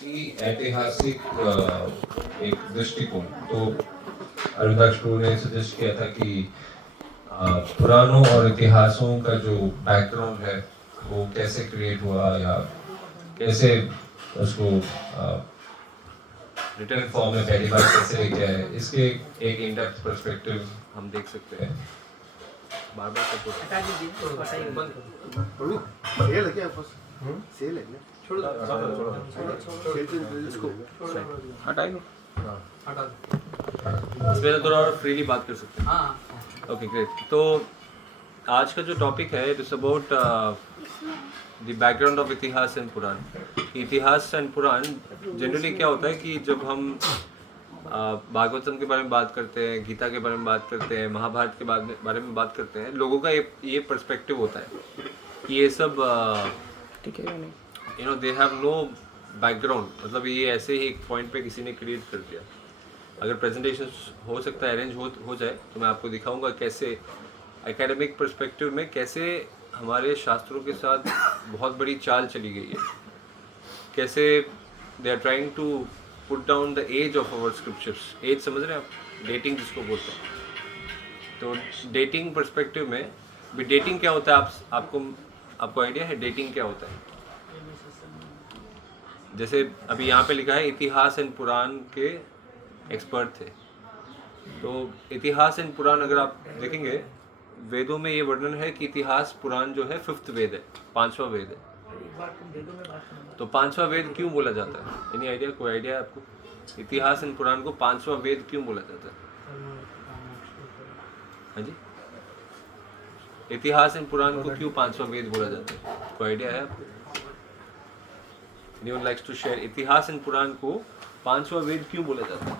कि ऐतिहासिक एक दृष्टिकोण तो अरुणदास टू ने सजेस्ट किया था कि पुराणों और इतिहासों का जो बैकग्राउंड है वो कैसे क्रिएट हुआ या कैसे उसको रिटर्न फॉर्म में पहली बार कैसे लेके आए, इसके एक इन डेप्थ पर्सपेक्टिव हम देख सकते हैं। बार बार हटा दीजिए, बताइए। सेल है क्या आपस? सेल है क्या? छोड़ दो, सेल तो इसको हटाई लो। हटा दो। इसमें तो थोड़ा और फ्रीली बात कर सकते हैं। हाँ, ओके ग्रेट। तो आज का जो टॉपिक है it is about the background of इतिहास एंड पुराण। इतिहास एंड पुराण जनरली क्या होता है कि जब हम भागवतम के बारे में बात करते हैं, गीता के बारे में बात करते हैं, महाभारत के बारे में बात करते हैं, लोगों का ये पर्सपेक्टिव होता है कि ये सब दे हैव नो बैकग्राउंड, मतलब ये ऐसे ही एक पॉइंट पे किसी ने क्रिएट कर दिया। अगर प्रेजेंटेशन हो सकता है अरेंज हो जाए तो मैं आपको दिखाऊंगा कैसे एकेडमिक पर्सपेक्टिव में कैसे हमारे शास्त्रों के साथ बहुत बड़ी चाल चली गई है, कैसे they are trying to put down the age of our scriptures. As समझ रहे हैं आप, डेटिंग जिसको बोलते हैं। तो डेटिंग पर्सपेक्टिव में भी डेटिंग क्या होता है, आपको आइडिया है डेटिंग क्या होता है? जैसे अभी यहाँ पे लिखा है इतिहास एंड पुराण के एक्सपर्ट थे। तो इतिहास एंड पुराण अगर आप देखेंगे वेदों में ये वर्णन है कि इतिहास पुराण जो है 5th वेद है, 5वां वेद है। तो 5वां वेद क्यों बोला जाता है? Any idea? कोई आइडिया है आपको? इतिहास एंड पुराण को 5वां वेद क्यों बोला जाता है? हाँ जी, इतिहास एंड पुराण को क्यों 5वां वेद बोला जाता है? कोई आइडिया है आपको? Anyone likes to share? इतिहास एंड पुराण को 5वां वेद क्यों बोला जाता है?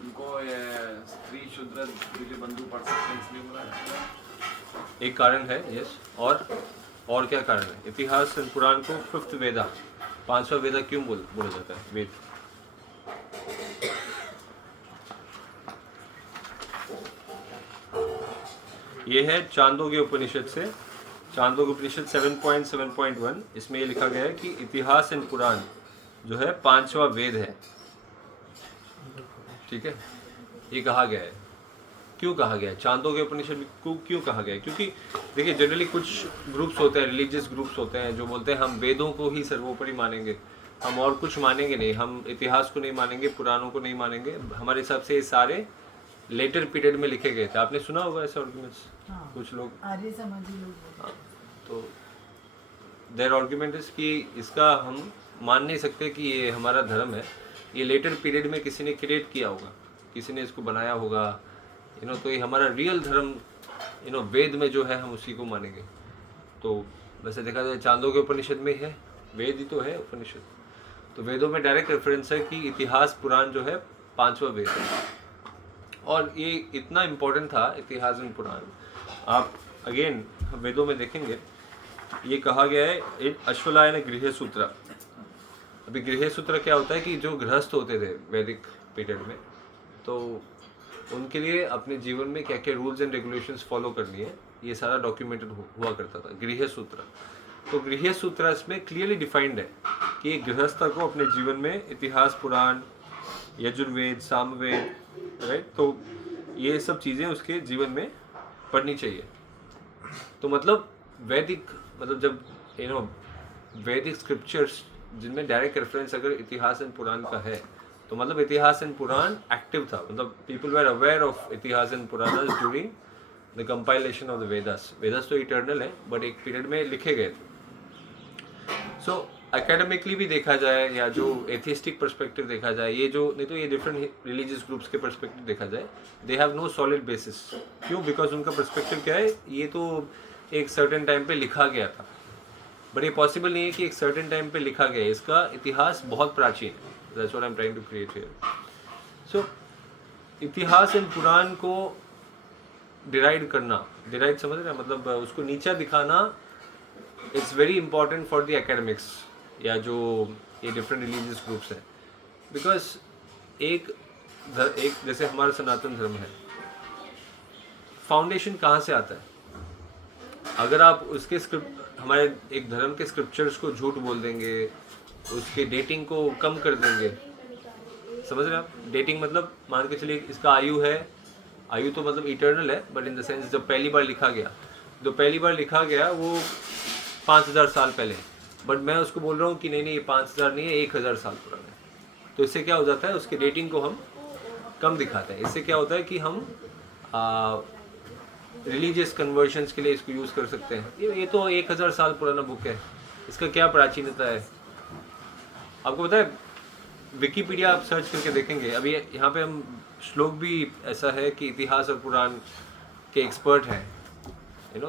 उनको ये स्त्री शूद्र द्वितीय बंधु पढ़ सकते हैं इसलिए बोला है। एक कारण है, यस। और क्या कारण है? इतिहास एंड पुराण को 5th वेदा, 5वां वेदा क्यों बोला जाता है? वेद ये है चांदोग्य उपनिषद से, चांदोग्य उपनिषद 7.7.1। इसमें ये लिखा गया है कि इतिहास एंड पुराण जो है 5वां वेद है। ठीक है, ये कहा गया है। क्यों कहा गया है? चांदोग्य उपनिषद को क्यों कहा गया है? क्योंकि देखिए जनरली कुछ ग्रुप्स होते हैं, रिलीजियस ग्रुप्स होते हैं जो बोलते हैं हम वेदों को ही सर्वोपरि मानेंगे, हम और कुछ मानेंगे नहीं, हम इतिहास को नहीं मानेंगे, पुराणों को नहीं मानेंगे, हमारे हिसाब से ये सारे लेटर पीरियड में लिखे गए थे। आपने सुना होगा ऐसे आर्ग्यूमेंट्स। हाँ, कुछ लोग आर्य समाजी लोग। हाँ, तो देयर आर्ग्यूमेंट इज कि इसका हम मान नहीं सकते कि ये हमारा धर्म है, ये लेटर पीरियड में किसी ने क्रिएट किया होगा, किसी ने इसको बनाया होगा, तो ये हमारा रियल धर्म वेद में जो है हम उसी को मानेंगे। तो वैसे देखा जाए चांदोग्य उपनिषद में है, वेद ही तो है उपनिषद, तो वेदों में डायरेक्ट रेफरेंस है कि इतिहास पुराण जो है 5वां वेद है। और ये इतना इम्पोर्टेंट था इतिहास एंड पुराण। आप अगेन वेदों में देखेंगे ये कहा गया है अश्वलायन गृह सूत्र। अभी गृह सूत्र क्या होता है कि जो गृहस्थ होते थे वैदिक पीरियड में, तो उनके लिए अपने जीवन में क्या क्या रूल्स एंड रेगुलेशंस फॉलो करनी है, ये सारा डॉक्यूमेंटेड हुआ करता था गृह सूत्र। तो गृह सूत्र इसमें क्लियरली डिफाइंड है कि गृहस्थ को अपने जीवन में इतिहास, पुराण, यजुर्वेद, सामवेद, राइट, तो ये सब चीज़ें उसके जीवन में पढ़नी चाहिए। तो मतलब वैदिक, मतलब जब वैदिक स्क्रिप्चर्स जिनमें डायरेक्ट रेफरेंस अगर इतिहास एंड पुराण का है, तो मतलब इतिहास एंड पुराण एक्टिव था, मतलब पीपल वर अवेयर ऑफ इतिहास and Purana during the compilation of the Vedas. Vedas तो इटर्नल है बट एक पीरियड में लिखे गए थे। सो एकेडमिकली भी देखा जाए या जो एथिस्टिक पर्सपेक्टिव देखा जाए, ये जो नहीं तो ये डिफरेंट रिलीजियस ग्रुप्स के पर्सपेक्टिव देखा जाए, they have no solid basis. क्यों? बिकॉज उनका पर्सपेक्टिव क्या है, ये तो एक सर्टेन टाइम पे लिखा गया था, बट ये पॉसिबल नहीं है कि एक सर्टेन टाइम पे लिखा गया है, इसका इतिहास बहुत प्राचीन है। That's what I am trying to create here. So Itihasa and पुराण को डिराइड करना, डिराइड समझ रहे हैं, मतलब उसको नीचा दिखाना, it's very important for the academics या जो ये डिफरेंट रिलीजियस ग्रुप्स हैं। बिकॉज एक जैसे हमारा सनातन धर्म है, फाउंडेशन कहाँ से आता है? अगर आप उसके स्क्रिप्ट हमारे एक धर्म के स्क्रिप्चर्स को झूठ बोल देंगे, उसके डेटिंग को कम कर देंगे, समझ रहे हैं आप? डेटिंग मतलब मान के चलिए इसका आयु है, आयु तो मतलब इटर्नल है, बट इन द सेंस जब पहली बार लिखा गया वो 5000 साल पहले, बट मैं उसको बोल रहा हूँ कि नहीं ये 5000 नहीं है, 1000 साल पुराना है। तो इससे क्या हो जाता है, उसके डेटिंग को हम कम दिखाते हैं। इससे क्या होता है कि हम रिलीजियस कन्वर्शंस के लिए इसको यूज़ कर सकते हैं। ये तो 1000 साल पुराना बुक है, इसका क्या प्राचीनता है? आपको पता है, विकिपीडिया आप सर्च करके देखेंगे, अभी यहाँ पे हम श्लोक भी ऐसा है कि इतिहास और पुराण के एक्सपर्ट हैं,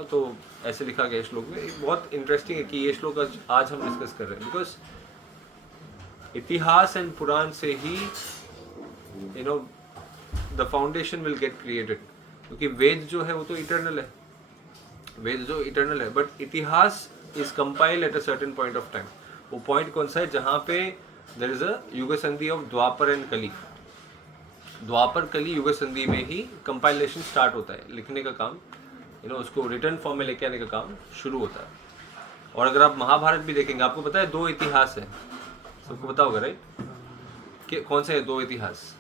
तो ऐसे लिखा गया श्लोक में। बहुत इंटरेस्टिंग है कि ये श्लोक आज हम डिस्कस कर रहे हैं, बिकॉज इतिहास एंड पुराण से ही the foundation will get created. क्योंकि वेद जो है वो तो इटर्नल है, बट इतिहास is compiled at a certain point of time. वो पॉइंट कौन सा है? जहाँ पे देयर इज अ युग संधि ऑफ द्वापर एंड कली। द्वापर कली युग संधि में ही कंपाइलेशन स्टार्ट होता है, लिखने का काम, उसको रिटर्न फॉर्म में लेके आने का काम शुरू होता है। और अगर आप महाभारत भी देखेंगे, आपको पता है 2 इतिहास है, सबको पता होगा राइट? कि कौन से है 2 इतिहास?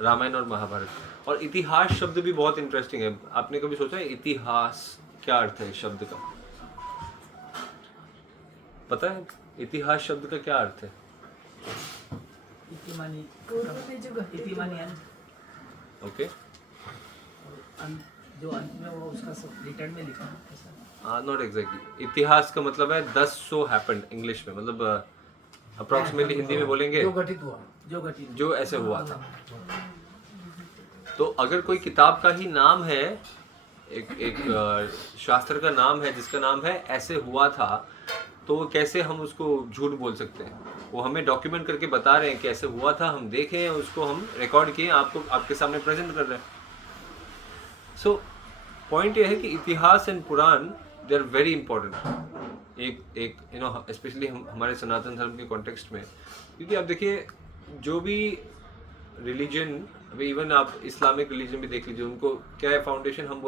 रामायण और महाभारत। और इतिहास शब्द भी बहुत इंटरेस्टिंग है। आपने कभी सोचा है इतिहास क्या अर्थ है शब्द का? पता है इतिहास शब्द का क्या अर्थ है? इतिमानी ओके, जो अंत में वो उसका सब रिटर्न में लिखा है ऐसा। Not exactly. इतिहास का मतलब है 10 सो हैपेंड इंग्लिश में, मतलब अप्रोक्सीमेटली हिंदी में बोलेंगे जो ऐसे हुआ था। तो अगर कोई किताब का ही नाम है, एक शास्त्र का नाम है जिसका नाम है ऐसे हुआ था, तो कैसे हम उसको झूठ बोल सकते हैं? वो हमें डॉक्यूमेंट करके बता रहे हैं कि ऐसे हुआ था, हम देखे हैं उसको, हम रिकॉर्ड किए, आपको आपके सामने प्रेजेंट कर रहे हैं। सो पॉइंट ये है कि itihasa and Purana they are very important, एक स्पेशली हमारे सनातन धर्म के कॉन्टेक्स्ट में। क्योंकि आप देखिए, जो भी रिलीजन, अभी इवन आप इस्लामिक रिलीजन भी देख लीजिए, उनको क्या है फाउंडेशन? हम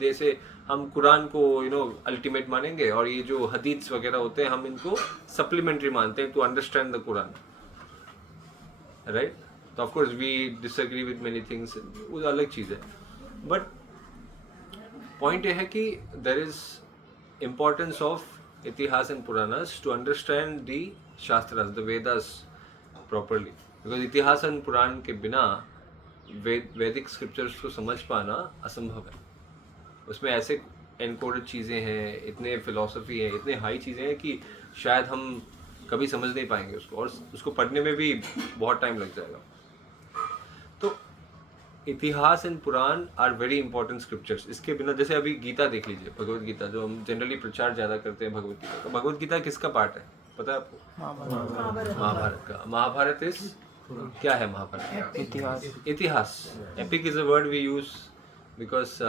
जैसे हम कुरान को अल्टीमेट मानेंगे, और ये जो हदीस वगैरह होते हैं हम इनको सप्लीमेंट्री मानते हैं to understand the Quran, right? तो of course we disagree with many things, वो अलग चीज़ है। बट पॉइंट ये है कि देयर इज इम्पोर्टेंस ऑफ इतिहास and Puranas to understand the Shastras, the Vedas properly. Because Itihasa and Purana के बिना वैदिक स्क्रिप्चर्स को समझ पाना असंभव है। उसमें ऐसे एनकोडेड चीज़ें हैं, इतने फिलॉसफी है, इतने हाई चीज़ें हैं कि शायद हम कभी समझ नहीं पाएंगे उसको, और उसको पढ़ने में भी बहुत टाइम लग जाएगा। तो itihasa and Purana are very important scriptures. इसके बिना, जैसे अभी गीता देख लीजिए, भगवत गीता, जो हम जनरली प्रचार ज़्यादा करते हैं भगवत गीता का। भगवत गीता किसका पार्ट है पता है आपको? महाभारत का। महाभारत इज क्या है? महाभारत इतिहास। Epic is a word we use because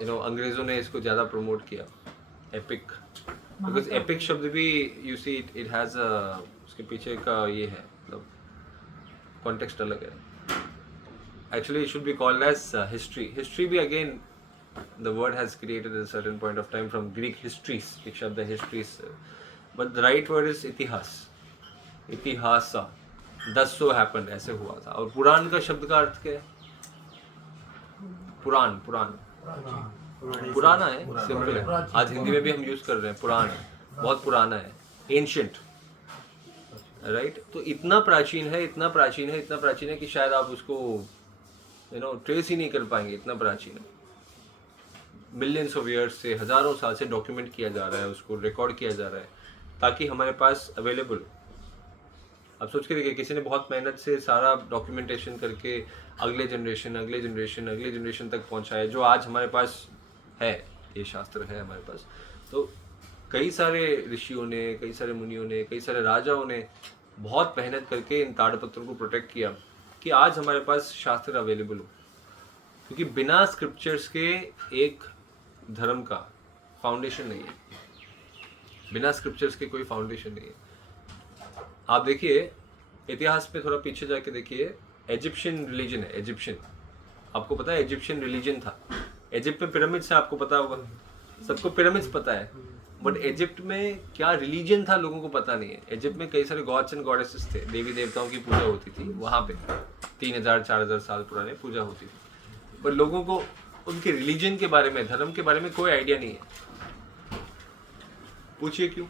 अंग्रेजों ने इसको ज़्यादा प्रमोट किया, एपिक। बिकॉज एपिक शब्द भी यू सी इट हैज़ उसके पीछे का ये है, मतलब कॉन्टेक्स्ट अलग है। Actually, it should be called as history. History भी again, the word has created at a certain point of time from Greek histories. एक शब्द है histories, but the right word is इतिहास। इतिहासा, 10 so happened, ऐसे हुआ था। और पुराण का शब्द का अर्थ क्या है? पुराण पुराना है, सिंपल है। आज हिंदी में भी हम यूज कर रहे हैं, पुराण है, बहुत पुराना है, एंशिएंट, राइट? तो इतना प्राचीन है, इतना प्राचीन है, इतना प्राचीन है कि शायद आप उसको ट्रेस ही नहीं कर पाएंगे, इतना प्राचीन है। मिलियंस ऑफ ईयर्स से, हज़ारों साल से डॉक्यूमेंट किया जा रहा है, उसको रिकॉर्ड किया जा रहा है, ताकि हमारे पास अवेलेबल। अब सोच के देखिए, किसी ने बहुत मेहनत से सारा डॉक्यूमेंटेशन करके अगले जनरेशन तक पहुंचाया, जो आज हमारे पास है, ये शास्त्र है हमारे पास। तो कई सारे ऋषियों ने, कई सारे मुनियों ने, कई सारे राजाओं ने बहुत मेहनत करके इन ताड़पत्रों को प्रोटेक्ट किया कि आज हमारे पास शास्त्र अवेलेबल हो। क्योंकि बिना स्क्रिप्चर्स के एक धर्म का फाउंडेशन नहीं है, बिना स्क्रिप्चर्स के कोई फाउंडेशन नहीं है। आप देखिए, इतिहास में थोड़ा पीछे जाके देखिए, इजिप्शियन रिलीजन है, इजिप्शियन, आपको पता है इजिप्शियन रिलीजन था, इजिप्ट में पिरामिड से आपको पता होगा, सबको पिरामिड्स पता है, बट इजिप्ट में क्या रिलीजन था लोगों को पता नहीं है। इजिप्ट में कई सारे गॉड्स एंड गॉडेसेस थे, देवी देवताओं की पूजा होती थी वहाँ पे, 3000-4000 साल पुराने पूजा होती थी, पर लोगों को उनके रिलीजन के बारे में, धर्म के बारे में कोई आइडिया नहीं है। पूछिए क्यों?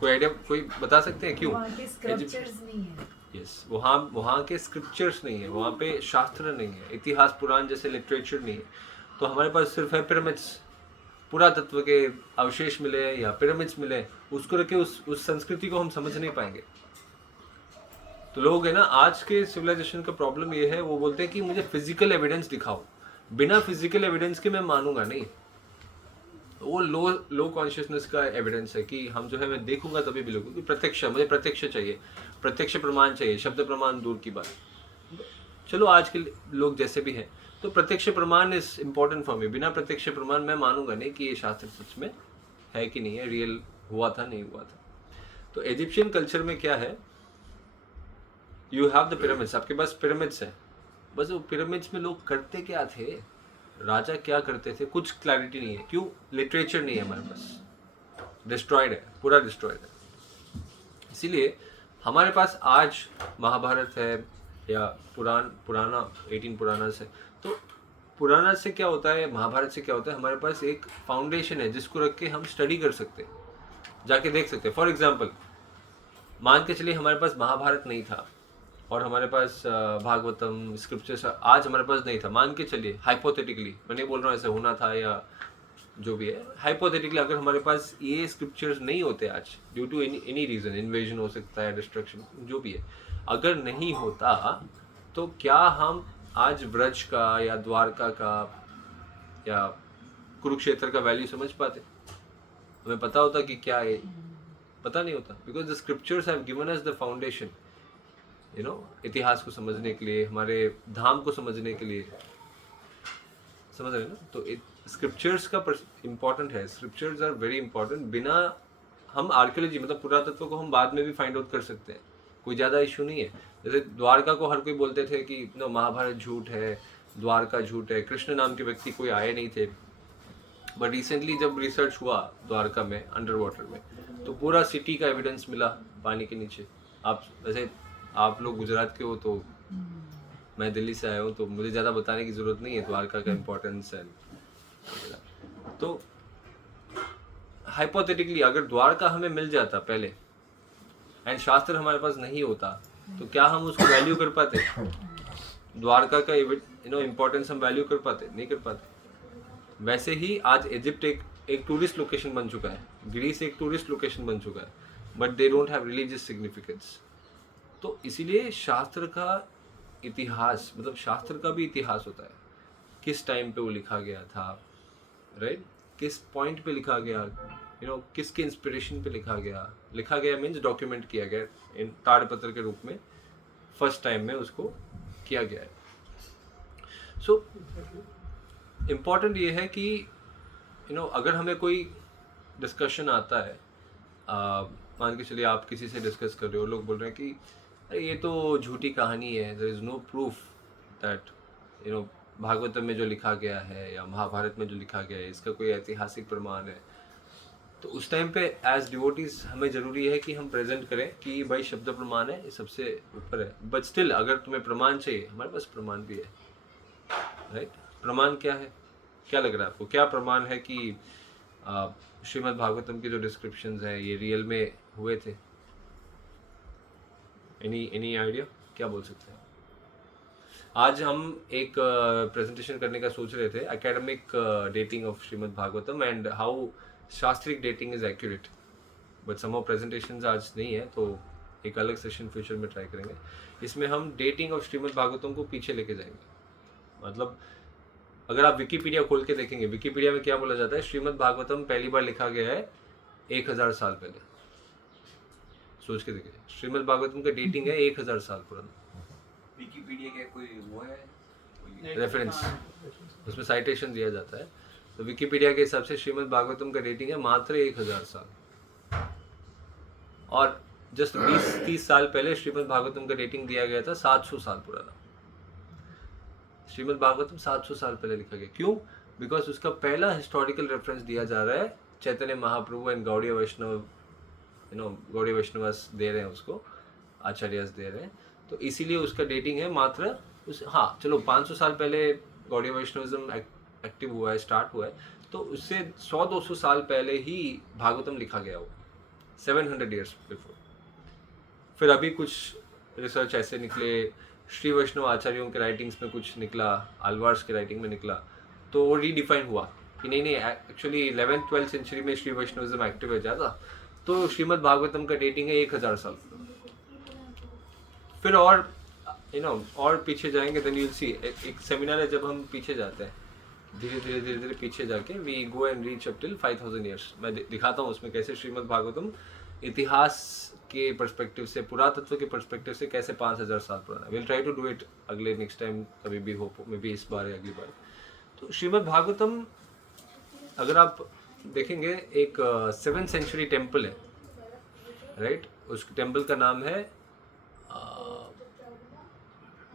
कोई आइडिया, कोई बता सकते हैं क्यों? वहाँ के स्क्रप्चर्स नहीं है। यस, वहाँ के स्क्रिप्चर्स नहीं है, वहाँ पे शास्त्र नहीं है, इतिहास पुराण जैसे लिटरेचर नहीं है। तो हमारे पास सिर्फ है पिरामिड्स, पुरातत्व के अवशेष मिले या पिरामिड्स मिले, उसको रख के उस संस्कृति को हम समझ नहीं पाएंगे। तो लोग है ना, आज के सिविलाइजेशन का प्रॉब्लम ये है, वो बोलते हैं कि मुझे फिजिकल एविडेंस दिखाओ, बिना फिजिकल एविडेंस के मैं मानूंगा नहीं। वो लो कॉन्शियसनेस का एविडेंस है कि हम जो है, मैं देखूंगा तभी भी लोगों की प्रत्यक्ष, मुझे प्रत्यक्ष चाहिए, प्रत्यक्ष प्रमाण चाहिए, शब्द प्रमाण दूर की बात। चलो आज के लोग जैसे भी हैं, तो प्रत्यक्ष प्रमाण इज इम्पोर्टेंट फॉर मी। बिना प्रत्यक्ष प्रमाण मैं मानूंगा नहीं कि ये शास्त्र सच में है कि नहीं है, रियल हुआ था नहीं हुआ था। तो इजिप्शियन कल्चर में क्या है, यू हैव द पिरामिड्स, आपके पास पिरामिड्स है, बस वो पिरामिड्स में लोग करते क्या थे, राजा क्या करते थे, कुछ क्लैरिटी नहीं है। क्यों? लिटरेचर नहीं है हमारे पास, डिस्ट्रॉयड है, पूरा डिस्ट्रॉयड है। इसीलिए हमारे पास आज महाभारत है या पुराना 18 पुराना से, तो पुराना से क्या होता है, महाभारत से क्या होता है, हमारे पास एक फाउंडेशन है जिसको रख के हम स्टडी कर सकते हैं, जाके देख सकते हैं। फॉर एग्जाम्पल मान के चलिए हमारे पास महाभारत नहीं था और हमारे पास भागवतम स्क्रिप्चर्स आज हमारे पास नहीं था, मान के चलिए हाइपोथेटिकली, मैं नहीं बोल रहा हूँ ऐसे होना था या जो भी है, हाइपोथेटिकली अगर हमारे पास ये स्क्रिप्चर्स नहीं होते आज, due to any reason, invasion हो सकता है, डिस्ट्रक्शन, जो भी है, अगर नहीं होता तो क्या हम आज ब्रज का या द्वारका का या कुरुक्षेत्र का वैल्यू समझ पाते? हमें पता होता कि क्या है? पता नहीं होता, because the scriptures have given us the foundation, you know, इतिहास को समझने के लिए, हमारे धाम को समझने के लिए, समझ रहे हैं ना? तो स्क्रिप्चर्स का इम्पोर्टेंट है, स्क्रिप्चर्स आर वेरी इंपॉर्टेंट। बिना हम आर्कियोलॉजी मतलब पुरातत्व को हम बाद में भी फाइंड आउट कर सकते हैं, कोई ज़्यादा इशू नहीं है। जैसे द्वारका को हर कोई बोलते थे कि नो महाभारत झूठ है, द्वारका झूठ है, कृष्ण नाम के व्यक्ति कोई आए नहीं थे। बट रिसेंटली जब रिसर्च हुआ द्वारका में अंडर वाटर में, तो पूरा सिटी का एविडेंस मिला पानी के नीचे। आप वैसे आप लोग गुजरात के हो, तो मैं दिल्ली से आया हूँ, तो मुझे ज़्यादा बताने की ज़रूरत नहीं है द्वारका का इम्पोर्टेंस है। तो हाइपोथेटिकली अगर द्वारका हमें मिल जाता पहले एंड शास्त्र हमारे पास नहीं होता, तो क्या हम उसको वैल्यू कर पाते? द्वारका का इम्पोर्टेंस हम वैल्यू कर पाते? नहीं कर पाते। वैसे ही आज इजिप्ट एक टूरिस्ट लोकेशन बन चुका है, ग्रीस एक टूरिस्ट लोकेशन बन चुका है, but they don't have religious significance. तो इसीलिए शास्त्र का इतिहास, मतलब शास्त्र का भी इतिहास होता है, किस टाइम पे वो लिखा गया था, राइट, किस पॉइंट पे लिखा गया, किसके इंस्पिरेशन पे लिखा गया मीन्स डॉक्यूमेंट किया गया इन ताड़पत्र के रूप में, फर्स्ट टाइम में उसको किया गया है। सो इम्पॉर्टेंट ये है कि अगर हमें कोई डिस्कशन आता है, मान के चलिए आप किसी से डिस्कस कर रहे हो, लोग बोल रहे हैं कि अरे ये तो झूठी कहानी है, there is no proof that Bhagavatam में जो लिखा गया है या महाभारत में जो लिखा गया है इसका कोई ऐतिहासिक प्रमाण है। तो उस टाइम पे एज डिवोटीज हमें ज़रूरी है कि हम प्रेजेंट करें कि भाई शब्द प्रमाण है, ये सबसे ऊपर है। बट स्टिल अगर तुम्हें प्रमाण चाहिए, हमारे पास प्रमाण भी है, राइट। प्रमाण क्या है? क्या लग रहा है आपको? क्या प्रमाण है कि श्रीमद् भागवतम के जो डिस्क्रिप्शंस हैं ये रियल में हुए थे? Any idea? क्या बोल सकते हैं? आज हम एक प्रेजेंटेशन करने का सोच रहे थे, academic dating of Shrimad Bhagavatam and how shastric dating is accurate, but somehow presentations आज नहीं है, तो एक अलग सेशन फ्यूचर में ट्राई करेंगे। इसमें हम डेटिंग ऑफ श्रीमद् भागवतम को पीछे लेके जाएंगे। मतलब अगर आप विकीपीडिया खोल के देखेंगे, विकीपीडिया में क्या बोला जाता है, श्रीमद् भागवतम पहली बार लिखा गया है 1000 साल पहले। सोच के देखिए, श्रीमद् भागवतम का डेटिंग है 1000 साल पुराना। विकिपीडिया का कोई वो है रेफरेंस, उसमें साइटेशन दिया जाता है। तो विकिपीडिया के हिसाब से श्रीमद् भागवतम का डेटिंग है मात्र 1000 साल, और जस्ट 20-30 साल पहले श्रीमद् भागवतम का डेटिंग दिया गया था 700 साल पुराना। श्रीमद् भागवतम 700 साल पहले लिखा गया। क्यों? बिकॉज उसका पहला हिस्टोरिकल रेफरेंस दिया जा रहा है चैतन्य महाप्रभु एंड गौड़ीय वैष्णव, गौड़ीय वैष्णवस दे रहे हैं उसको, आचार्यस दे रहे हैं, तो इसीलिए उसका डेटिंग है मात्र उस, हाँ चलो 500 साल पहले गौड़ीय वैष्णविज्म एक्टिव हुआ है, स्टार्ट हुआ है, तो उससे 100-200 साल पहले ही भागवतम लिखा गया हो, 700 ईयर्स बिफोर। फिर अभी कुछ रिसर्च ऐसे निकले, श्री वैष्णव आचार्यों के राइटिंग्स में कुछ निकला, आलवार्स के राइटिंग में निकला, तो वो रीडिफाइन हुआ कि नहीं एक्चुअली 11th-12th सेंचुरी में श्री वैष्णविज्म एक्टिव है ज़्यादा, तो श्रीमद् भागवतम का डेटिंग है 1000 साल। फिर और और पीछे जाएंगे, देन यूल सी, एक सेमिनार है जब हम पीछे जाते हैं, धीरे धीरे पीछे जाके we go and reach up till 5000 years. मैं दिखाता हूँ उसमें कैसे श्रीमद् भागवतम इतिहास के पर्सपेक्टिव से, पुरातत्व के पर्सपेक्टिव से कैसे 5000 साल पुराना। Will try to do it अगले नेक्स्ट टाइम, कभी भी हो, मे बी इस बार या अगली बार। तो श्रीमद् भागवतम अगर आप देखेंगे, एक 7th सेंचुरी टेम्पल है, राइट? उस टेम्पल का नाम है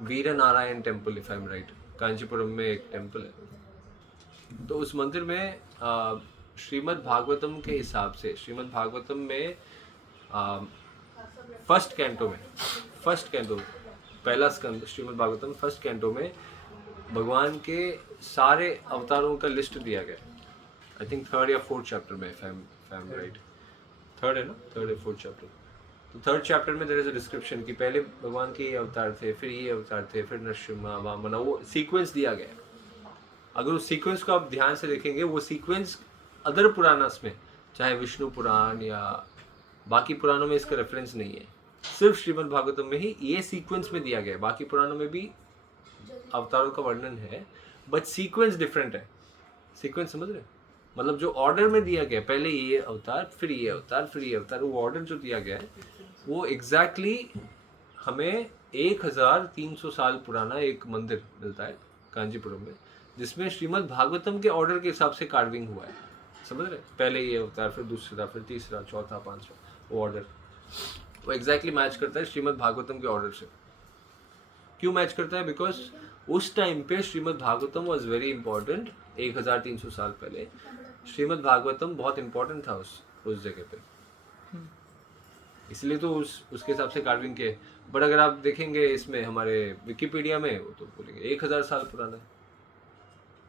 Veera Narayana temple, if I am right. Kanchipuram में एक टेम्पल है। तो उस मंदिर में श्रीमद् भागवतम के हिसाब से, श्रीमद् भागवतम में फर्स्ट कैंटो में, पहला स्कंद श्रीमद् भागवतम फर्स्ट कैंटो में भगवान के सारे अवतारों का लिस्ट दिया गया। आई थिंक 3rd या 4th चैप्टर में, if I am right, 3rd है ना, 3rd या 4th चैप्टर। तो 3rd चैप्टर में देयर इज अ डिस्क्रिप्शन कि पहले भगवान के ये अवतार थे, फिर ये अवतार थे, फिर नरसिम्हा, वामन, वो सीक्वेंस दिया गया है। अगर उस सीक्वेंस को आप ध्यान से देखेंगे, वो सीक्वेंस अदर पुराणास में, चाहे विष्णु पुराण या बाकी पुराणों में इसका रेफरेंस नहीं है, सिर्फ श्रीमद् भागवतम में ही ये सीक्वेंस में दिया गया है। बाकी पुराणों में भी अवतारों का वर्णन है, बट सीक्वेंस डिफरेंट है। सीक्वेंस समझ रहे हैं? मतलब जो ऑर्डर में दिया गया, पहले ये अवतार, फिर ये अवतार, फिर ये अवतार, वो ऑर्डर जो दिया गया है वो एग्जैक्टली हमें 1300 साल पुराना एक मंदिर मिलता है कांचीपुरम में, जिसमें श्रीमद् भागवतम के ऑर्डर के हिसाब से कार्विंग हुआ है। समझ रहे? पहले ये अवतार, फिर दूसरा, फिर तीसरा, चौथा, पांचवा, वो ऑर्डर वो एग्जैक्टली मैच करता है श्रीमद् भागवतम के ऑर्डर से। क्यों मैच करता है? बिकॉज उस टाइम पे Shrimad Bhagavatam was very important. 1300 साल पहले श्रीमद् भागवतम बहुत इंपॉर्टेंट था उस जगह पे, इसलिए तो उसके हिसाब से कार्विंग के। बट अगर आप देखेंगे इसमें हमारे विकिपीडिया में, वो तो बोलेंगे 1000 साल पुराना है,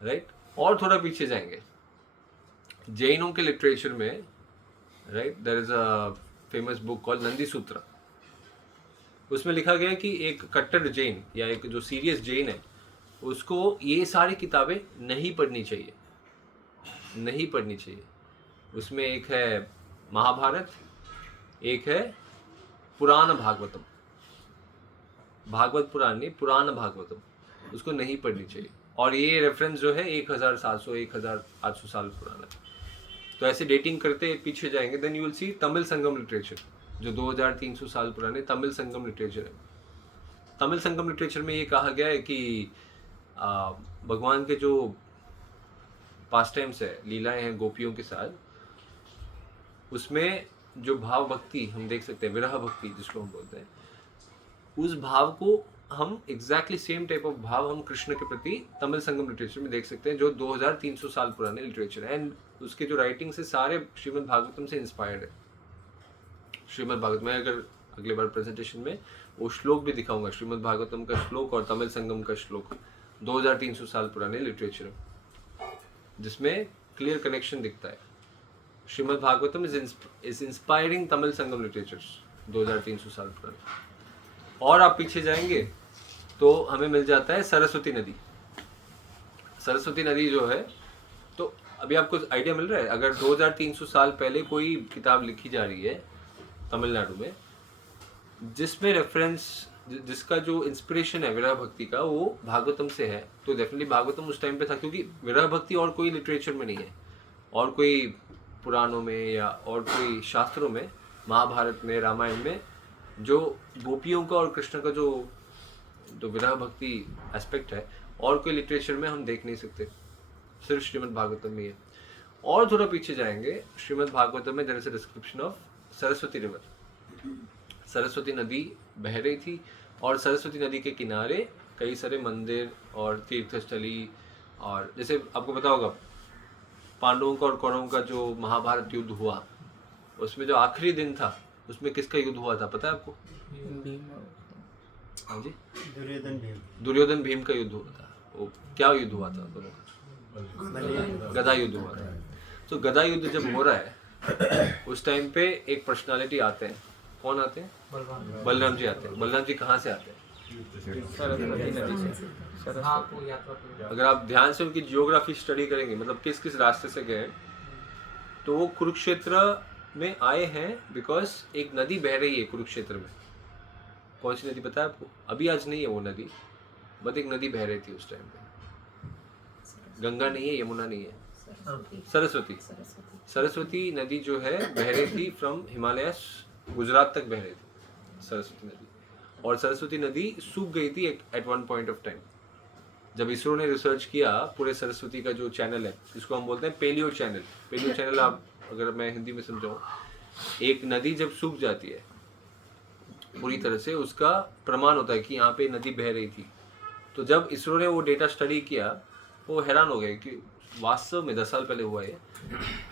राइट? और थोड़ा पीछे जाएंगे, जैनों के लिटरेचर में, right, there is a famous book called Nandi Sutra. उसमें लिखा गया है कि एक कट्टर जैन या एक जो सीरियस जैन है, उसको ये सारी किताबें नहीं पढ़नी चाहिए। उसमें एक है महाभारत, एक है पुराण भागवतम, भागवत पुराण नहीं, पुराण भागवतम, उसको नहीं पढ़नी चाहिए। और ये रेफरेंस जो है 1700-1800 साल पुराना है। तो ऐसे डेटिंग करते पीछे जाएंगे, then you will see Tamil Sangam literature, जो 2300 साल पुराने तमिल संगम लिटरेचर है। तमिल संगम लिटरेचर में ये कहा गया है कि भगवान के जो पास्ट टाइम्स है, लीलाएं हैं गोपियों के साथ, उसमें जो भाव भक्ति हम देख सकते हैं, विरह भक्ति जिसको हम बोलते हैं, उस भाव को हम एग्जैक्टली सेम टाइप ऑफ भाव हम कृष्ण के प्रति तमिल संगम लिटरेचर में देख सकते हैं, जो 2300 साल पुराने लिटरेचर है। एंड उसके जो राइटिंग्स है सारे श्रीमद् भागवतम से इंस्पायर्ड है। श्रीमद् भागवत में अगर अगले बार प्रेजेंटेशन में वो श्लोक भी दिखाऊंगा, श्रीमद् भागवतम का श्लोक और तमिल संगम का श्लोक, 2300 साल पुराने लिटरेचर, जिसमें क्लियर कनेक्शन दिखता है। Shrimad Bhagavatam is inspiring Tamil Sangam literatures 2300 साल पुराने। और आप पीछे जाएंगे तो हमें मिल जाता है सरस्वती नदी। सरस्वती नदी जो है, तो अभी आपको आइडिया मिल रहा है, अगर 2300 साल पहले कोई किताब लिखी जा रही है तमिलनाडु में, जिसमें रेफरेंस, जिसका जो इंस्पिरेशन है विरह भक्ति का, वो भागवतम से है, तो डेफिनेटली भागवतम उस टाइम पे था, क्योंकि विरह भक्ति और कोई लिटरेचर में नहीं है, और कोई पुराणों में या और कोई शास्त्रों में, महाभारत में, रामायण में, जो गोपियों का और कृष्ण का जो विरह भक्ति एस्पेक्ट है, और कोई लिटरेचर में हम देख नहीं सकते, सिर्फ श्रीमद् भागवतम में है। और थोड़ा पीछे जाएंगे, श्रीमद् भागवतम में there is a description of Saraswati river. Saraswati नदी बह रही थी और सरस्वती नदी के किनारे कई सारे मंदिर और तीर्थस्थली, और जैसे आपको पता होगा पांडवों का और कौरवों का जो महाभारत युद्ध हुआ, उसमें जो आखिरी दिन था उसमें किसका युद्ध हुआ था पता है आपको? हाँ जी, दुर्योधन भीम का युद्ध हुआ था। वो क्या युद्ध हुआ था दोनों का? गदा युद्ध हुआ था। तो गदा युद्ध जब हो रहा है उस टाइम पे एक पर्सनालिटी आते हैं। कौन आते हैं? बलराम जी आते हैं। बलराम जी कहाँ से आते हैं? अगर आप ध्यान से उनकी जियोग्राफी स्टडी करेंगे, मतलब किस किस रास्ते से गए, तो वो कुरुक्षेत्र में आए हैं बिकॉज एक नदी बह रही है कुरुक्षेत्र में। कौन सी नदी पता है आपको? अभी आज नहीं है वो नदी, बट एक नदी बह रही थी उस टाइम पे। गंगा नहीं है, यमुना नहीं है, सरस्वती। सरस्वती नदी जो है बह रही थी फ्रॉम हिमालयस, गुजरात तक बह रही थी सरस्वती नदी। और सरस्वती नदी सूख गई थी at one point of time. जब इसरो ने रिसर्च किया पूरे सरस्वती का जो चैनल है, इसको हम बोलते हैं पेलियो चैनल। पेलियो चैनल आप अगर मैं हिंदी में समझाऊँ, एक नदी जब सूख जाती है पूरी तरह से, उसका प्रमाण होता है कि यहाँ पे नदी बह रही थी। तो जब इसरो ने वो डेटा स्टडी किया, वो हैरान हो गए कि वास्तव में 10 साल पहले हुआ है,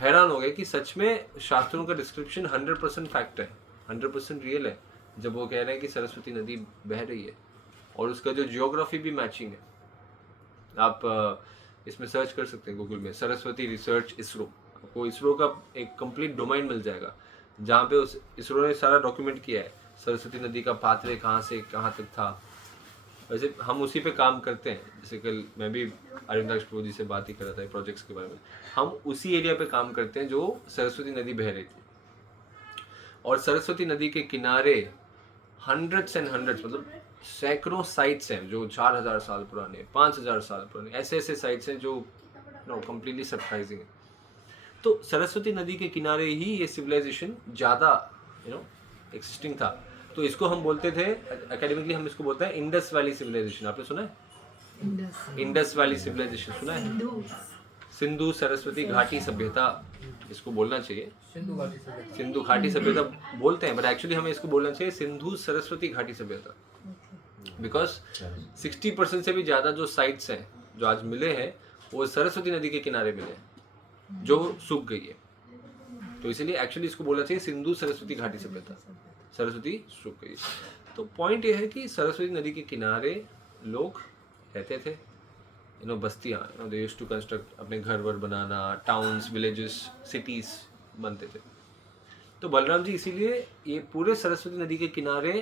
हैरान हो गए कि सच में शास्त्रों का डिस्क्रिप्शन 100% फैक्ट है, 100% रियल है। जब वो कह रहे हैं कि सरस्वती नदी बह रही है और उसका जो जियोग्राफी भी मैचिंग है। आप इसमें सर्च कर सकते हैं गूगल में, सरस्वती रिसर्च इसरो। आपको इसरो का एक कंप्लीट डोमेन मिल जाएगा जहाँ पे उस इसरो ने सारा डॉक्यूमेंट किया है सरस्वती नदी का पाथवे कहाँ से कहाँ तक था। वैसे हम उसी पे काम करते हैं। जैसे कल मैं भी अरिंदाक्ष प्रभु जी से बात ही कर रहा था प्रोजेक्ट्स के बारे में। हम उसी एरिया पे काम करते हैं जो सरस्वती नदी बह रही थी। और सरस्वती नदी के किनारे हंड्रेड्स एंड हंड्रेड्स, मतलब सैकड़ों साइट्स हैं जो 4000 साल पुराने, 5000 साल पुराने, ऐसे ऐसे साइट्स हैं जो कंप्लीटली सरप्राइजिंग है। तो सरस्वती नदी के किनारे ही ये सिविलाइजेशन ज़्यादा एक्सिस्टिंग था। तो इसको हम बोलते थे, एकेडमिकली हम इसको बोलते हैं इंडस वैली सिविलाइजेशन। आपने सुना है? इंडस वैली सिविलाइजेशन सुना है? सिंधु सरस्वती घाटी सभ्यता इसको बोलना चाहिए। सिंधु घाटी सभ्यता बोलते हैं, बट एक्चुअली हमें इसको बोलना चाहिए सिंधु सरस्वती घाटी सभ्यता। बिकॉज 60% से भी ज़्यादा जो साइट्स हैं जो आज मिले हैं वो सरस्वती नदी के किनारे मिले हैं जो सूख गई है। तो इसीलिए एक्चुअली इसको बोलना चाहिए सिंधु सरस्वती घाटी सभ्यता। सरस्वती सूख गई। तो पॉइंट ये है कि सरस्वती नदी के किनारे लोग रहते थे, बस्तियाँ, दे यूज्ड टू कंस्ट्रक्ट, अपने घर वर बनाना, टाउन्स, विलेजेस, सिटीज बनते थे। तो बलराम जी इसीलिए ये पूरे सरस्वती नदी के किनारे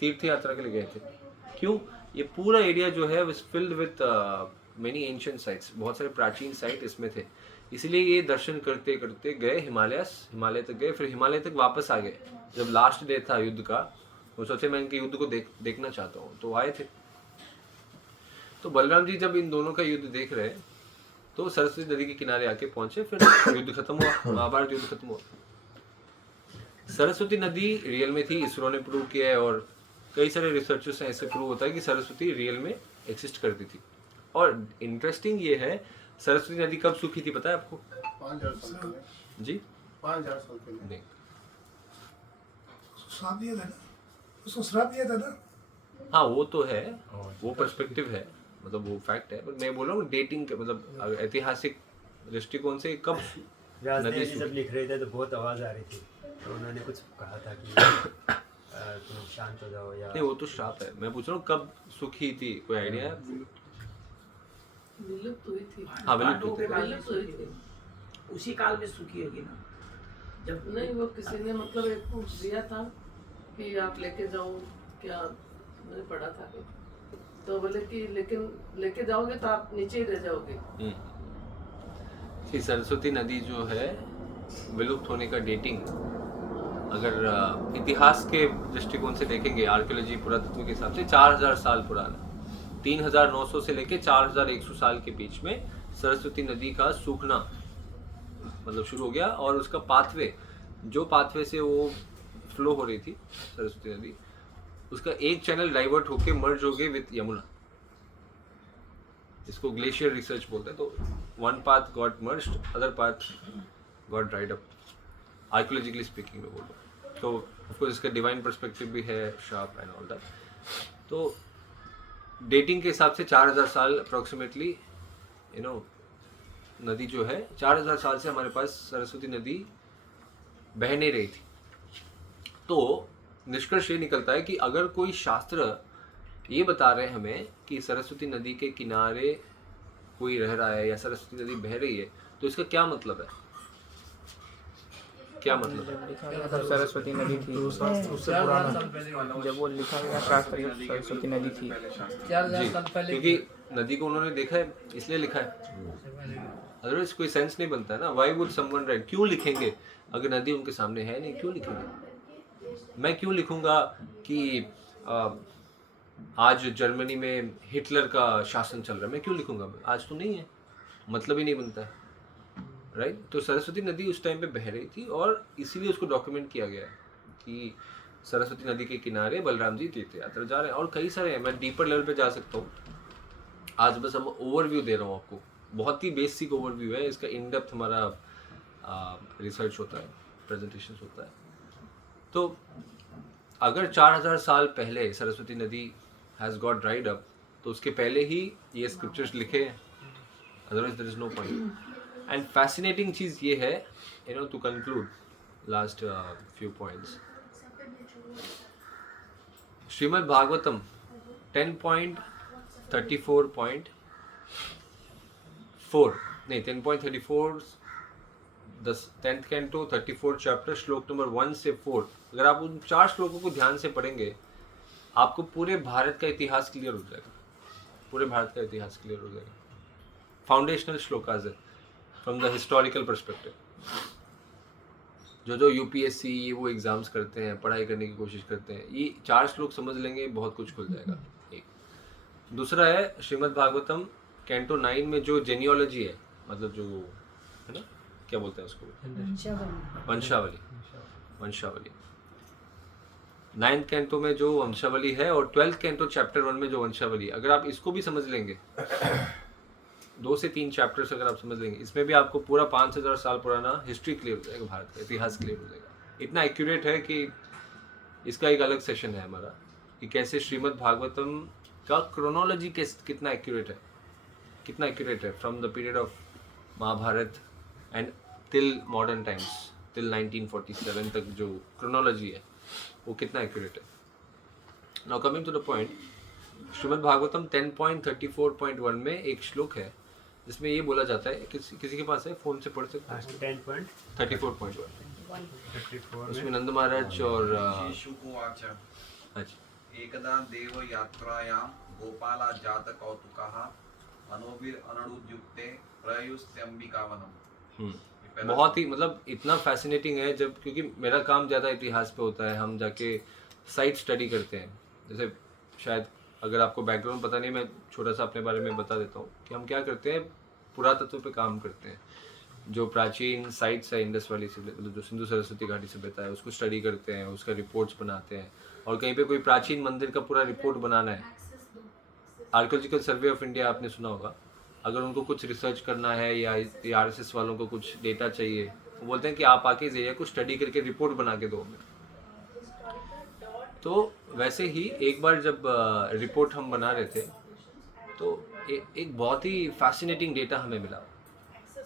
तीर्थ यात्रा के लिए गए थे। क्यों? ये पूरा एरिया जो है is filled with many ancient sites, बहुत सारे प्राचीन साइट इसमें थे। इसीलिए ये दर्शन करते करते गए हिमालय तक गए, फिर हिमालय तक वापस आ गए। जब लास्ट डे था युद्ध का, वो सोचे मैं इनके युद्ध को देखना चाहता हूँ, तो आए थे। तो बलराम जी जब इन दोनों का युद्ध देख रहे तो सरस्वती नदी के किनारे आके पहुंचे, फिर युद्ध खत्म हुआ, महाभारत युद्ध खत्म हुआ। सरस्वती नदी रियल में थी, इसरो ने प्रूव किया है, और कई सारे रिसर्चर्स से ऐसे प्रूव होता है कि सरस्वती रियल में एक्सिस्ट करती थी। और इंटरेस्टिंग ये है, सरस्वती नदी कब सूखी थी पता है आपको? 5000 साल पहले जी 5000 साल पहले। नहीं, श्राप दिया था ना, उसको श्राप दिया था ना। हाँ वो तो है, वो पर्सपेक्टिव है, मतलब वो फैक्ट है। पर मैं बोल रहा हूँ डेटिंग के, मतलब ऐतिहासिक दृष्टिकोण से कब राजदेव जी जब लिख रहे थे तो बहुत आवाज़ आ रही थी, तो उन्होंने कुछ कहा था कि तुम शांत हो जाओ या नहीं, वो तो श्राप है। मैं पूछ रहा हूँ कब सूखी थी, कोई आइडिया है? विलुप्त हुई थी। हाँ विलुप्त हुई थी। विलुप्त हुई थी। उसी काल में सूखी होगी ना, जब नहीं, वो किसी ने मतलब एक दिया था कि आप लेके जाओ, क्या मैंने पढ़ा था कि, तो बोले कि लेकिन लेके जाओगे तो आप नीचे ही रह जाओगे। सरस्वती नदी जो है विलुप्त होने का डेटिंग अगर इतिहास के दृष्टिकोण से देखेंगे, आर्कियोलॉजी पुरातत्व के हिसाब से 4000 साल पुराना, 3900 से लेके 4100 साल के बीच में सरस्वती नदी का सूखना मतलब शुरू हो गया। और उसका पाथवे, जो पाथवे से वो फ्लो हो रही थी सरस्वती नदी, उसका एक चैनल डाइवर्ट होके मर्ज हो गए विथ यमुना। इसको ग्लेशियर रिसर्च बोलते हैं। तो one path got merged, other path got dried up, archaeologically speaking में बोल रहा हूँ। तो ऑफकोर्स इसका डिवाइन पर्सपेक्टिव भी है, शार्प एंड ऑल दैट। तो डेटिंग के हिसाब से 4000 साल अप्रोक्सीमेटली नदी जो है 4000 साल से हमारे पास सरस्वती नदी बह नहीं रही थी। तो निष्कर्ष ये निकलता है कि अगर कोई शास्त्र ये बता रहे हैं हमें कि सरस्वती नदी के किनारे कोई रह रहा है या सरस्वती नदी बह रही है, तो इसका क्या मतलब है? क्या मतलब है? लिखा गया था सरस्वती नदी थी, उससे पुराना जब वो लिखा गया शास्त्र में सरस्वती नदी थी। जी, क्योंकि नदी को उन्होंने देखा है इसलिए लिखा है, अदरवाइज कोई सेंस नहीं बनता है ना। Why would someone right? क्यों लिखेंगे अगर नदी उनके सामने है नहीं? क्यों लिखेंगे? मैं क्यों लिखूंगा कि आज जर्मनी में हिटलर का शासन चल रहा है? मैं क्यों लिखूंगा? आज तो नहीं है, मतलब ही नहीं बनता है, राइट? तो सरस्वती नदी उस टाइम पे बह रही थी और इसीलिए उसको डॉक्यूमेंट किया गया है कि सरस्वती नदी के किनारे बलराम जी तीर्थ यात्रा जा रहे हैं। और कई सारे हैं, मैं डीपर लेवल पे जा सकता हूँ। आज बस हम ओवरव्यू दे रहा हूँ आपको, बहुत ही बेसिक ओवरव्यू है इसका। इन डेप्थ हमारा रिसर्च होता है, प्रेजेंटेशन होता है। तो अगर 4000 साल पहले सरस्वती नदी हैज़ गॉट ड्राइड अप, तो उसके पहले ही ये स्क्रिप्चर्स लिखे हैं, otherwise there is no point. And fascinating चीज़ ये है, to conclude last few points, Shrimad Bhagavatam 10.34 10th canto 34 chapter श्लोक नंबर 1 से 4। अगर आप उन 4 श्लोकों को ध्यान से पढ़ेंगे, आपको पूरे भारत का इतिहास क्लियर हो जाएगा। पूरे भारत का इतिहास क्लियर हो जाएगा। फाउंडेशनल श्लोकाज है फ्रॉम द हिस्टोरिकल पर्सपेक्टिव। जो यूपीएससी ये वो एग्जाम्स करते हैं, पढ़ाई करने की कोशिश करते हैं, ये 4 श्लोक समझ लेंगे, बहुत कुछ खुल जाएगा। एक दूसरा है श्रीमद् भागवतम कैंटो 9 में जो जेनियोलॉजी है, मतलब जो है ना, क्या बोलते हैं उसको, वंशावली। 9th कैंटो में जो वंशावली है और 12th कैंटो चैप्टर 1 में जो वंशावली, अगर आप इसको भी समझ लेंगे, 2 से 3 चैप्टर्स अगर आप समझ लेंगे, इसमें भी आपको पूरा 5000 साल पुराना हिस्ट्री क्लियर हो जाएगा, भारत का इतिहास क्लियर हो जाएगा। इतना एक्यूरेट है कि इसका एक अलग सेशन है हमारा, कि कैसे श्रीमद् भागवतम का क्रोनोलॉजी कितना एक्यूरेट है from the period of Mahabharata and till modern times, till 1947 तक जो क्रोनोलॉजी है वो कितना एक्यूरेट है। Now coming to the point, Shrimad Bhagavatam 10.34.1 में एक श्लोक है जिसमें ये बोला जाता है, किसी के पास है फ़ोन से पढ़ सकते हैं? 10.34.1 उसमें नंद महाराज और शिशुकुवाच अच्छा, एकदा देव यात्रायां गोपाला जात कौतुकः अनोभिर अनडुद्युक्ते प्रयुस्त्यंबिकावनम। बहुत ही मतलब इतना फैसिनेटिंग है, जब क्योंकि मेरा काम ज़्यादा इतिहास पे होता है, हम जाके साइट स्टडी करते हैं। जैसे शायद अगर आपको बैकग्राउंड पता नहीं, मैं छोटा सा अपने बारे में बता देता हूँ कि हम क्या करते हैं, पुरातत्व पे काम करते हैं। जो प्राचीन साइट्स है इंडस वैली से, मतलब जो सिंधु सरस्वती घाटी सभ्यता है, उसको स्टडी करते हैं, उसका रिपोर्ट्स बनाते हैं। और कहीं पे कोई प्राचीन मंदिर का पूरा रिपोर्ट बनाना है, आर्कियोलॉजिकल सर्वे ऑफ इंडिया आपने सुना होगा, अगर उनको कुछ रिसर्च करना है या RSS वालों को कुछ डेटा चाहिए, वो बोलते हैं कि आप आके इस एरिया को स्टडी करके रिपोर्ट बना के दो हमें। तो वैसे ही एक बार जब रिपोर्ट हम बना रहे थे, तो एक बहुत ही फैसिनेटिंग डेटा हमें मिला।